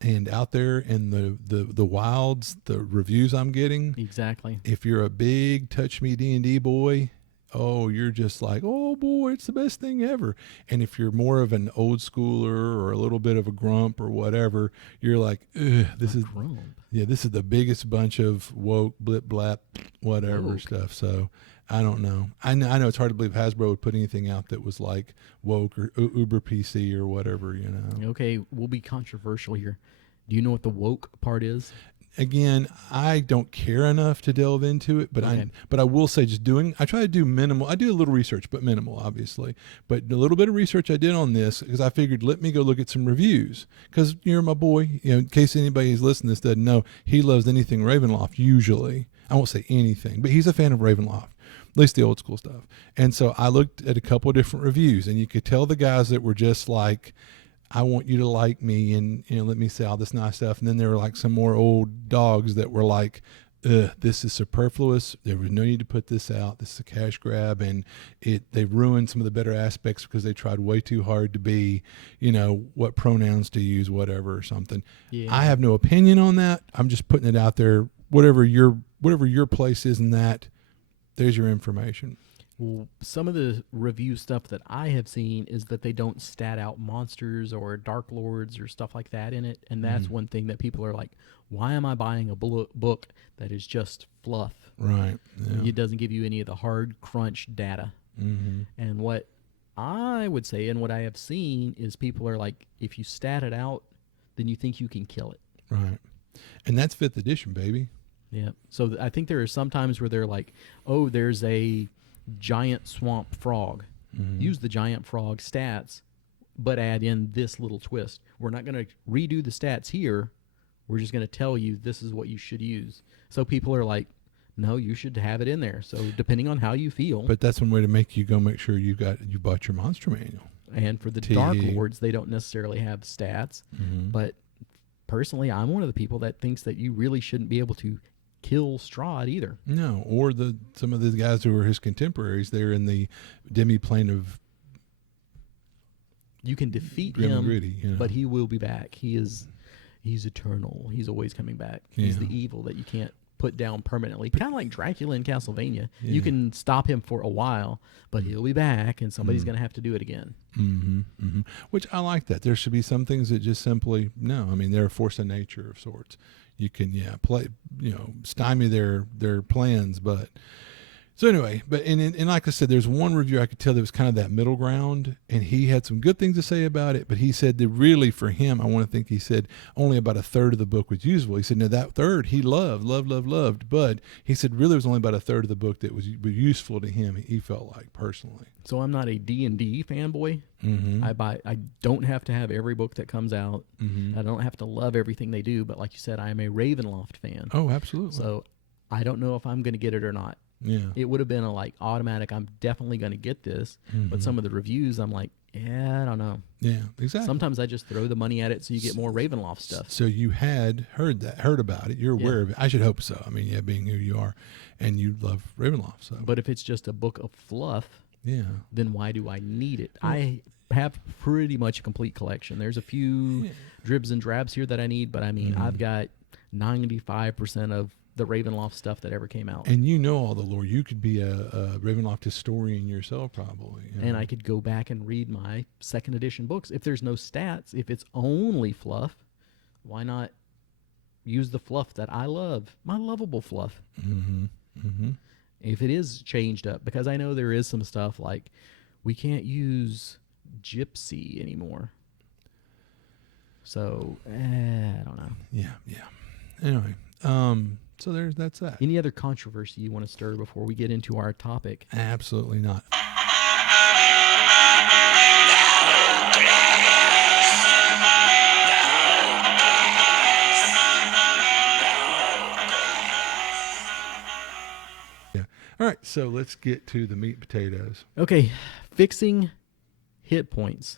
And out there in the wilds, the reviews I'm getting. Exactly. If you're a big touch me D&D boy, oh, you're just like, oh boy, it's the best thing ever. And if you're more of an old schooler or a little bit of a grump or whatever, you're like, this is grump. Yeah, this is the biggest bunch of woke, blip, blap, whatever Woke. stuff. So I don't know. I know it's hard to believe Hasbro would put anything out that was like woke or Uber PC or whatever, Okay, we'll be controversial here. Do you know what the woke part is? Again, I don't care enough to delve into it, but Okay. I will say I try to do minimal. I do a little research, but minimal, obviously. But a little bit of research I did on this, because I figured, let me go look at some reviews. Because you're my boy, in case anybody who's listening to this doesn't know, he loves anything Ravenloft, usually. I won't say anything, but he's a fan of Ravenloft, at least the old school stuff. And so I looked at a couple of different reviews, and you could tell the guys that were just like, I want you to like me and let me say all this nice stuff. And then there were like some more old dogs that were like, this is superfluous. There was no need to put this out. This is a cash grab, and they ruined some of the better aspects because they tried way too hard to be, what pronouns to use, whatever or something. Yeah. I have no opinion on that. I'm just putting it out there. Whatever your place is in that, there's your information. Well, some of the review stuff that I have seen is that they don't stat out monsters or dark lords or stuff like that in it, and that's one thing that people are like, why am I buying a book that is just fluff? Right. Yeah. It doesn't give you any of the hard crunch data. Mm-hmm. And what I would say and what I have seen is people are like, if you stat it out, then you think you can kill it. Right. And that's 5th edition, baby. Yeah. So I think there are some times where they're like, oh, there's a giant swamp frog. Mm-hmm. Use the giant frog stats, but add in this little twist. We're not going to redo the stats here. We're just going to tell you this is what you should use. So people are like, no, you should have it in there. So depending on how you feel. But that's one way to make you go make sure you bought your monster manual. And for the Dark Lords, they don't necessarily have stats. Mm-hmm. But personally, I'm one of the people that thinks that you really shouldn't be able to kill Strahd either. No, or some of the guys who are his contemporaries, they're in the demi-plane of you can defeat grim him, and gritty, but he will be back. He's eternal. He's always coming back. He's the evil that you can't put down permanently. Kind of like Dracula in Castlevania. Yeah. You can stop him for a while, but he'll be back, and somebody's going to have to do it again. Mm-hmm, mm-hmm. Which I like that. There should be some things that just simply, no. I mean, they're a force of nature of sorts. You can, play, stymie their plans, but so anyway, and like I said, there's one review I could tell that was kind of that middle ground, and he had some good things to say about it, but he said that really for him, I want to think he said only about a third of the book was usable. He said, now that third he loved, but he said really it was only about a third of the book that was useful to him, he felt like personally. So I'm not a D&D fanboy. Mm-hmm. I don't have to have every book that comes out. Mm-hmm. I don't have to love everything they do, but like you said, I am a Ravenloft fan. Oh, absolutely. So I don't know if I'm going to get it or not. Yeah. It would have been a automatic, I'm definitely going to get this. But some of the reviews, I'm like, I don't know. Yeah, exactly. Sometimes I just throw the money at it so you get more Ravenloft stuff. So you had heard about it. You're aware of it. I should hope so. I mean, being who you are, and you love Ravenloft. So. But if it's just a book of fluff, then why do I need it? Yeah. I have pretty much a complete collection. There's a few dribs and drabs here that I need, but I mean, I've got 95% of the Ravenloft stuff that ever came out. And you know all the lore. You could be a Ravenloft historian yourself, probably. And I could go back and read my 2nd edition books. If there's no stats, if it's only fluff, why not use the fluff that I love, my lovable fluff? Mm-hmm. Mm-hmm. If it is changed up, because I know there is some stuff like we can't use Gypsy anymore. So, I don't know. Yeah. Anyway, so that's that. Any other controversy you want to stir before we get into our topic? Absolutely not. Yeah. All right, so let's get to the meat and potatoes. Okay, fixing hit points.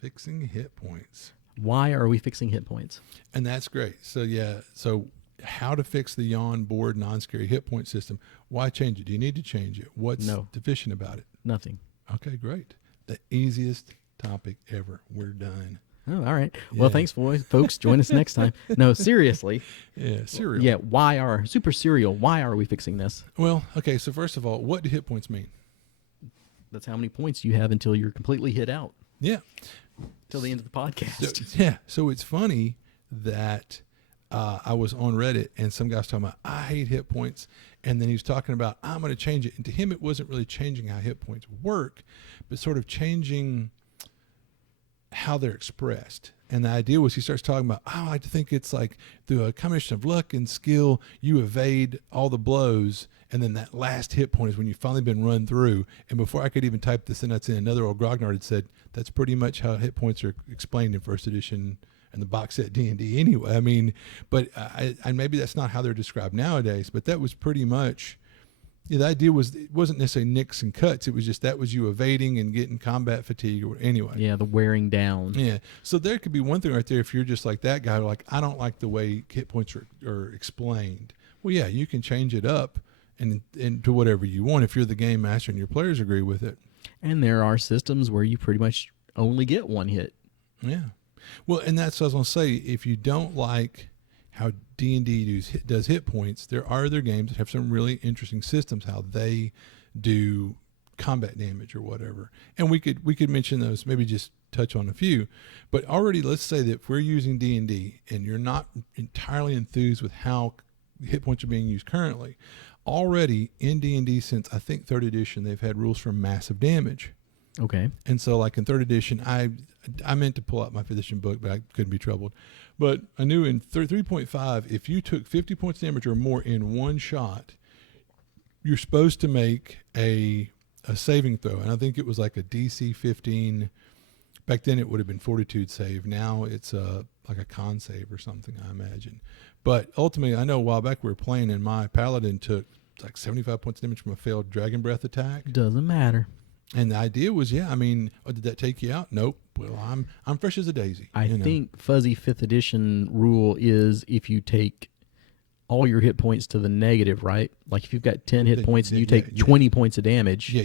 Fixing hit points. Why are we fixing hit points? And that's great. So how to fix the yawn, bored, non-scary hit point system. Why change it? Do you need to change it? What's deficient about it? Nothing. Okay, great. The easiest topic ever. We're done. Oh, all right. Yeah. Well, thanks, folks. Join us next time. No, seriously. Yeah, cereal. Yeah, super serial? Why are we fixing this? Well, okay, so first of all, what do hit points mean? That's how many points you have until you're completely hit out. Yeah. Till the end of the podcast. So it's funny that I was on Reddit and some guy's talking about, I hate hit points. And then he was talking about, I'm going to change it. And to him, it wasn't really changing how hit points work, but sort of changing how they're expressed. And the idea was he starts talking about, I think it's like through a combination of luck and skill, you evade all the blows. And then that last hit point is when you've finally been run through. And before I could even type the sentence in, another old grognard had said, that's pretty much how hit points are explained in 1st edition and the box set D&D anyway. I mean, but and maybe that's not how they're described nowadays, but that was pretty much, the idea was, it wasn't necessarily nicks and cuts. It was just, that was you evading and getting combat fatigue or anyway. Yeah, the wearing down. Yeah. So there could be one thing right there. If you're just like that guy, like, I don't like the way hit points are explained. Well, yeah, you can change it up and to whatever you want if you're the game master and your players agree with it. And there are systems where you pretty much only get one hit. Yeah. Well, and that's what I was going to say. If you don't like how D&D does hit points, there are other games that have some really interesting systems, how they do combat damage or whatever. And we could mention those, maybe just touch on a few. But already, let's say that if we're using D&D and you're not entirely enthused with how hit points are being used currently, already in D&D since I think 3rd edition, they've had rules for massive damage. Okay. And so like in 3rd edition, I meant to pull out my 5th edition book, but I couldn't be troubled. But I knew in 3.5, if you took 50 points damage or more in one shot, you're supposed to make a saving throw. And I think it was like a DC 15. Back then it would have been fortitude save. Now it's like a con save or something, I imagine. But ultimately, I know a while back we were playing and my paladin took like 75 points damage from a failed dragon breath attack. Doesn't matter. And the idea was, yeah, I mean, did that take you out? Nope. Well, I'm fresh as a daisy. I think fuzzy 5th edition rule is if you take all your hit points to the negative, right? Like if you've got 10 hit points and you take 20 points of damage,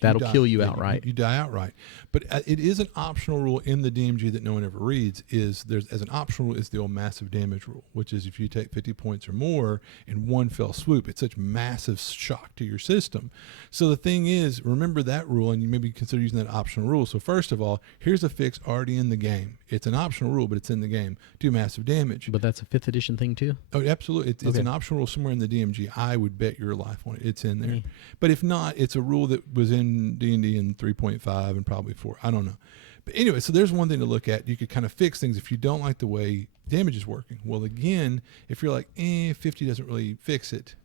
that'll kill you outright. You die outright. But it is an optional rule in the DMG that no one ever reads. As an optional rule is the old massive damage rule, which is if you take 50 points or more in one fell swoop, it's such massive shock to your system. So the thing is, remember that rule and you maybe consider using that optional rule. So first of all, here's a fix already in the game. It's an optional rule, but it's in the game. Do massive damage. But that's a 5th edition thing too? Oh, absolutely. It's an optional rule somewhere in the DMG. I would bet your life on it. It's in there. Mm. But if not, it's a rule that was in D&D in 3.5 and probably 4. I don't know. But anyway, so there's one thing to look at. You could kind of fix things if you don't like the way damage is working. Well, again, if you're like, 50 doesn't really fix it,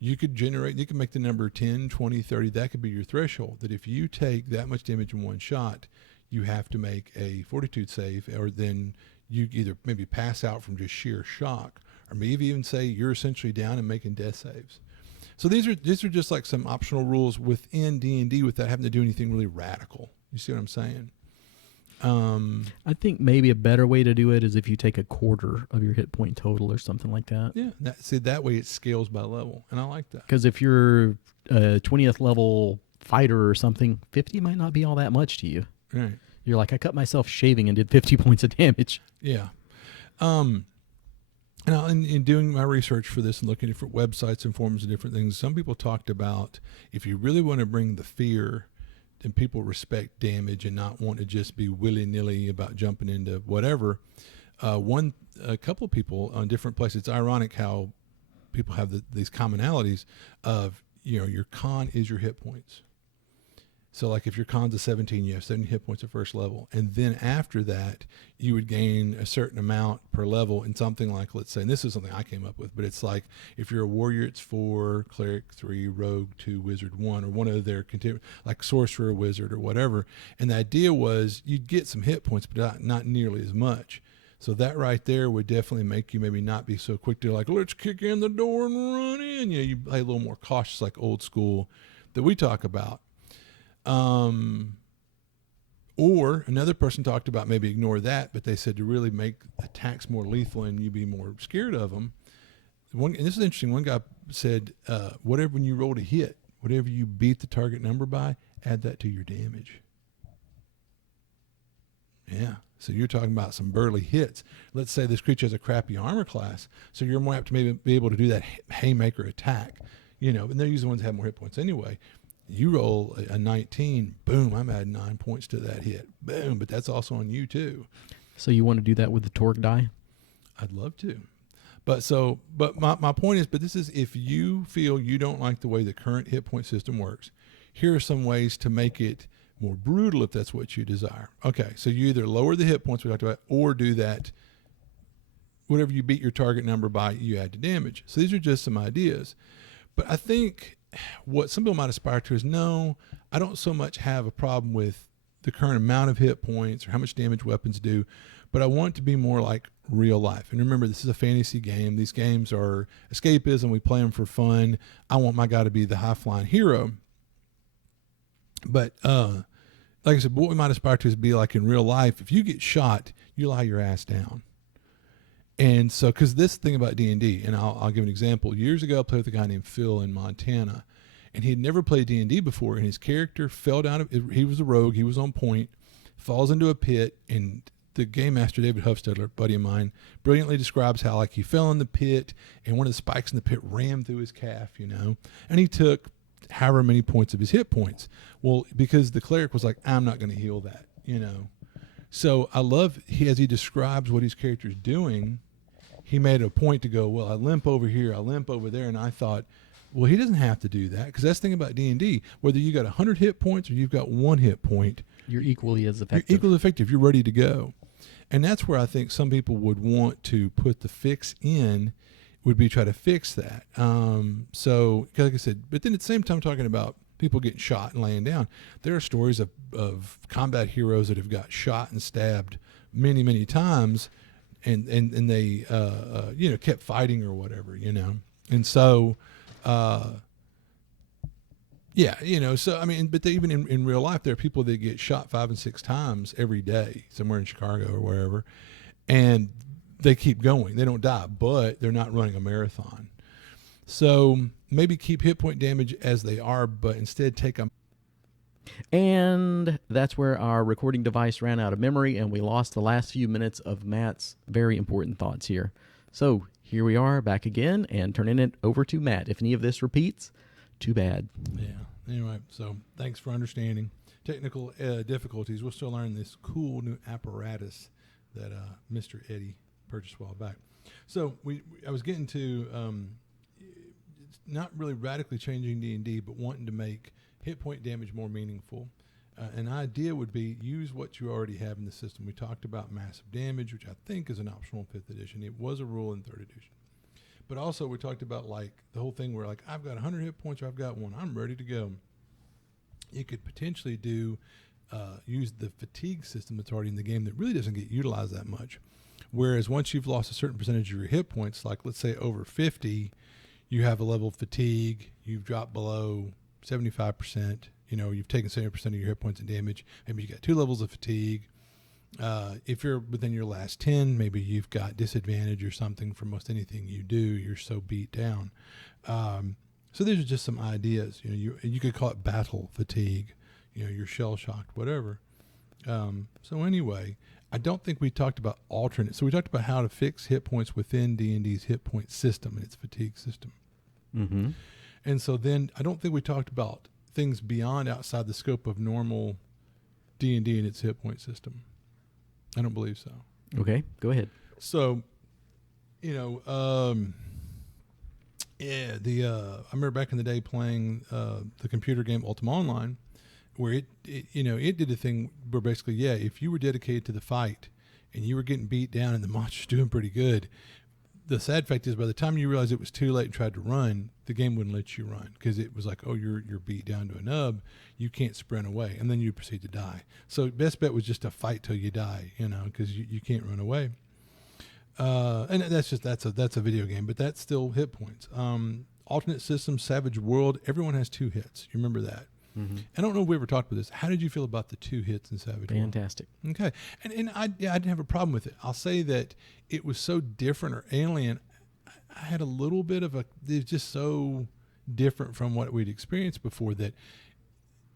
you could make the number 10, 20, 30. That could be your threshold, that if you take that much damage in one shot, you have to make a fortitude save, or then you either maybe pass out from just sheer shock, or maybe even say you're essentially down and making death saves. So these are just like some optional rules within D&D without having to do anything really radical. You see what I'm saying? I think maybe a better way to do it is if you take a quarter of your hit point total or something like that. Yeah, that way it scales by level, and I like that. Because if you're a 20th level fighter or something, 50 might not be all that much to you. Right. You're like, I cut myself shaving and did 50 points of damage. Yeah. Now, in doing my research for this and looking at different websites and forums and different things, some people talked about if you really want to bring the fear and people respect damage and not want to just be willy-nilly about jumping into whatever, a couple of people on different places, it's ironic how people have these commonalities of, your con is your hit points. So like if your con's a 17, you have 70 hit points at first level. And then after that, you would gain a certain amount per level in something like, let's say, and this is something I came up with, but it's like if you're a warrior, it's 4, cleric 3, rogue 2, wizard 1, or one of their, like sorcerer, wizard, or whatever. And the idea was you'd get some hit points, but not nearly as much. So that right there would definitely make you maybe not be so quick to like, let's kick in the door and run in. You play a little more cautious, like old school that we talk about. Or another person talked about maybe ignore that, but they said to really make attacks more lethal and you be more scared of them. And this is interesting. One guy said, when you roll a hit, whatever you beat the target number by, add that to your damage. Yeah. So you're talking about some burly hits. Let's say this creature has a crappy armor class, so you're more apt to maybe be able to do that haymaker attack, and they're usually the ones that have more hit points anyway. You roll a 19, boom, I'm adding 9 points to that hit. Boom, but that's also on you too. So you want to do that with the torque die? I'd love to. But my point is, this is if you feel you don't like the way the current hit point system works, here are some ways to make it more brutal if that's what you desire. Okay, so you either lower the hit points we talked about or do that, whatever you beat your target number by, you add to damage. So these are just some ideas. But I think what some people might aspire to is, no, I don't so much have a problem with the current amount of hit points or how much damage weapons do, but I want it to be more like real life. And remember, this is a fantasy game. These games are escapism. We play them for fun. I want my guy to be the high-flying hero. But like I said, what we might aspire to is be like in real life. If you get shot, you lie your ass down. And so, because this thing about D&D, and I'll give an example. Years ago, I played with a guy named Phil in Montana, and he had never played D&D before, and his character fell down. He was a rogue. He was on point, falls into a pit, and the game master, David Huffstedler, buddy of mine, brilliantly describes how like he fell in the pit, and one of the spikes in the pit rammed through his calf, and he took however many points of his hit points. Well, because the cleric was like, I'm not going to heal that, So I love, as he describes what his character's doing, he made a point to go, well, I limp over here, I limp over there, and I thought, well, he doesn't have to do that, because that's the thing about D&D. Whether you got 100 hit points or you've got 1 hit point, you're equally as effective. You're equally effective. You're ready to go. And that's where I think some people would want to put the fix in, would be try to fix that. So, like I said, but then at the same time talking about people getting shot and laying down, there are stories of combat heroes that have got shot and stabbed many, many times, and they kept fighting or whatever, and so so I mean, but even in real life, there are people that get shot 5 and 6 times every day somewhere in Chicago or wherever, and they keep going. They don't die, but they're not running a marathon. So maybe keep hit point damage as they are, but instead take them. And that's where our recording device ran out of memory, and we lost the last few minutes of Matt's very important thoughts here. So here we are back again and turning it over to Matt. If any of this repeats, too bad. Yeah. Anyway, so thanks for understanding. Technical difficulties. We're still learning this cool new apparatus that Mr. Eddie purchased a while back. So I was getting to not really radically changing D&D, but wanting to make hit point damage more meaningful. An idea would be use what you already have in the system. We talked about massive damage, which I think is an optional in 5th edition. It was a rule in 3rd edition. But also we talked about like the whole thing where like I've got 100 hit points or I've got 1. I'm ready to go. You could potentially use the fatigue system that's already in the game that really doesn't get utilized that much. Whereas once you've lost a certain percentage of your hit points, like let's say over 50, you have a level of fatigue, you've dropped below 75%, you've taken 70% of your hit points and damage. Maybe you got 2 levels of fatigue. If you're within your last 10, maybe you've got disadvantage or something for most anything you do. You're so beat down. So these are just some ideas. You could call it battle fatigue. You're shell shocked, whatever. So anyway, I don't think we talked about alternate. So we talked about how to fix hit points within D&D's hit point system and its fatigue system. Mm-hmm. And so then I don't think we talked about things beyond outside the scope of normal D&D and its hit point system. I don't believe so. Okay, go ahead. So, I remember back in the day playing the computer game Ultima Online, where it did a thing where basically, if you were dedicated to the fight and you were getting beat down and the monster's doing pretty good, the sad fact is by the time you realized it was too late and tried to run, the game wouldn't let you run because it was like, oh, you're beat down to a nub, you can't sprint away, and then you proceed to die. So best bet was just to fight till you die, because you can't run away. And that's a video game, but that's still hit points. Alternate system, Savage World, everyone has 2 hits. You remember that? Mm-hmm. I don't know if we ever talked about this. How did you feel about the 2 hits in Savage World? Fantastic. Okay. And I didn't have a problem with it. I'll say that it was so different or alien. I had a little bit of it was just so different from what we'd experienced before that,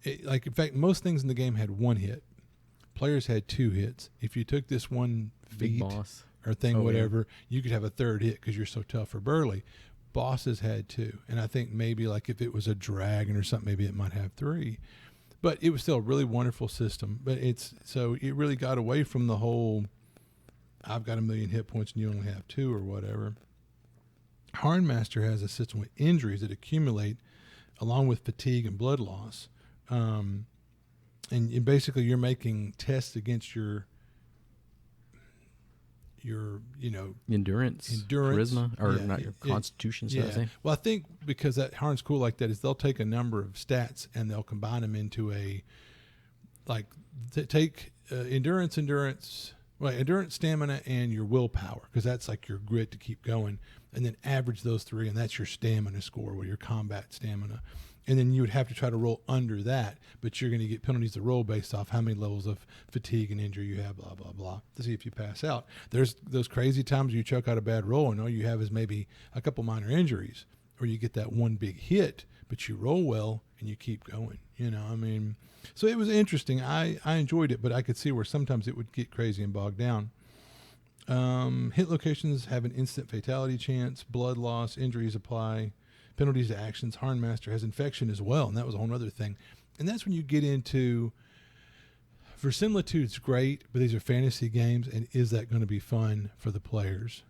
in fact, most things in the game had 1 hit. Players had 2 hits. If you took this one Big feat boss or thing, whatever, you could have a 3rd hit because you're so tough or burly. Bosses had 2, and I think maybe like if it was a dragon or something, maybe it might have 3. But it was still a really wonderful system. But it really got away from the whole I've got 1,000,000 hit points and you only have 2 or whatever. Harnmaster has a system with injuries that accumulate along with fatigue and blood loss. And basically you're making tests against your endurance, charisma, or not your constitution. Well, I think because that Harn's cool like that is they'll take a number of stats and they'll combine them into a take endurance, stamina, and your willpower, because that's like your grit to keep going, and then average those 3, and that's your stamina score, or your combat stamina. and then you would have to try to roll under that, but you're going to get penalties to roll based off how many levels of fatigue and injury you have, blah, blah, blah, to see if you pass out. There's those crazy times you choke out a bad roll and all you have is maybe a couple minor injuries, or you get that one big hit, but you roll well and you keep going. I mean, so it was interesting. I enjoyed it, but I could see where sometimes it would get crazy and bogged down. Hit locations have an instant fatality chance, blood loss, injuries apply, penalties to actions. Harnmaster has infection as well, and that was a whole other thing. And that's when you get into verisimilitude's great, but these are fantasy games, and is that going to be fun for the players?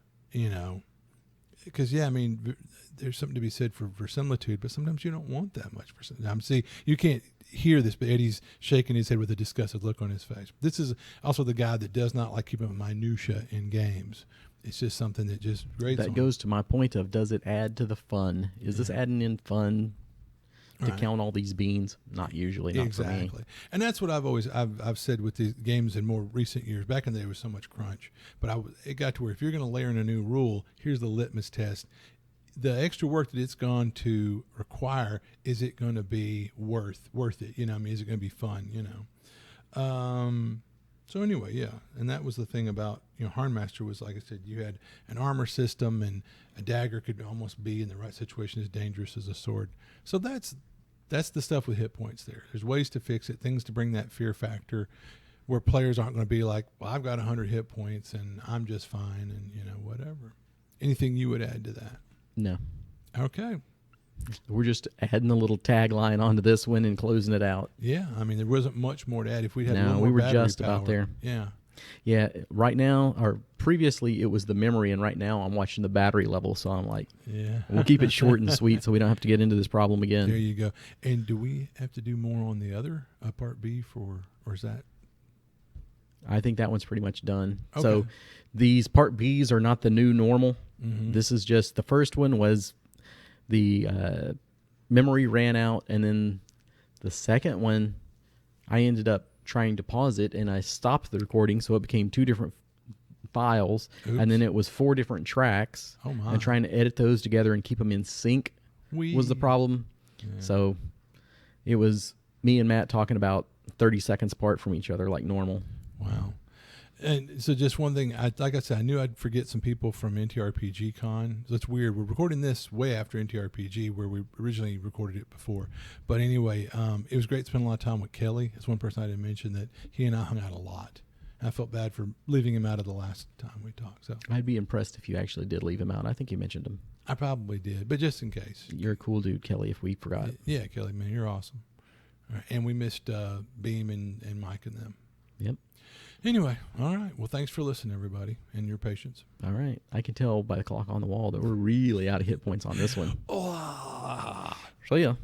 Because I mean, there's something to be said for verisimilitude, but sometimes you don't want that much verisimilitude. See, you can't hear this, but Eddie's shaking his head with a disgusted look on his face. This is also the guy that does not like keeping minutia in games. It's just something that just grades. That goes to my point of, does it add to the fun? Is this adding in fun to count all these beans? Not usually. Not exactly. For me. And that's what I've said with the games in more recent years. Back in the day, it was so much crunch, but it got to where if you're going to layer in a new rule, here's the litmus test. The extra work that it's gone to require, is it going to be worth it? I mean, is it going to be fun? So anyway, yeah, and that was the thing about Harnmaster was, like I said, you had an armor system, and a dagger could almost be in the right situation as dangerous as a sword. So that's the stuff with hit points. There's ways to fix it, things to bring that fear factor, where players aren't going to be like, well, I've got 100 hit points and I'm just fine, and whatever. Anything you would add to that? No. Okay. We're just adding a little tagline onto this one and closing it out. Yeah, I mean, there wasn't much more to add. If we had no, we were just about there. Yeah. Yeah, right now, or previously, it was the memory, and right now I'm watching the battery level, so I'm like, yeah, we'll keep it short and sweet so we don't have to get into this problem again. There you go. And do we have to do more on the other part B or is that? I think that one's pretty much done. Okay. So these part Bs are not the new normal. Mm-hmm. This is just, the first one was the memory ran out, and then the second one, I ended up trying to pause it, and I stopped the recording, so it became 2 different files. Oops. And then it was 4 different tracks. Oh my. And trying to edit those together and keep them in sync was the problem. Yeah. So it was me and Matt talking about 30 seconds apart from each other like normal. Wow. And so just one thing, like I said, I knew I'd forget some people from NTRPG Con. So it's weird. We're recording this way after NTRPG, where we originally recorded it before. But anyway, it was great to spend a lot of time with Kelly. That's one person I didn't mention, that he and I hung out a lot. And I felt bad for leaving him out of the last time we talked. So I'd be impressed if you actually did leave him out. I think you mentioned him. I probably did, but just in case. You're a cool dude, Kelly, if we forgot. Yeah, Kelly, man, you're awesome. All right. And we missed Beam and Mike and them. Yep. Anyway, all right. Well, thanks for listening, everybody, and your patience. All right. I can tell by the clock on the wall that we're really out of hit points on this one. Oh. So, yeah.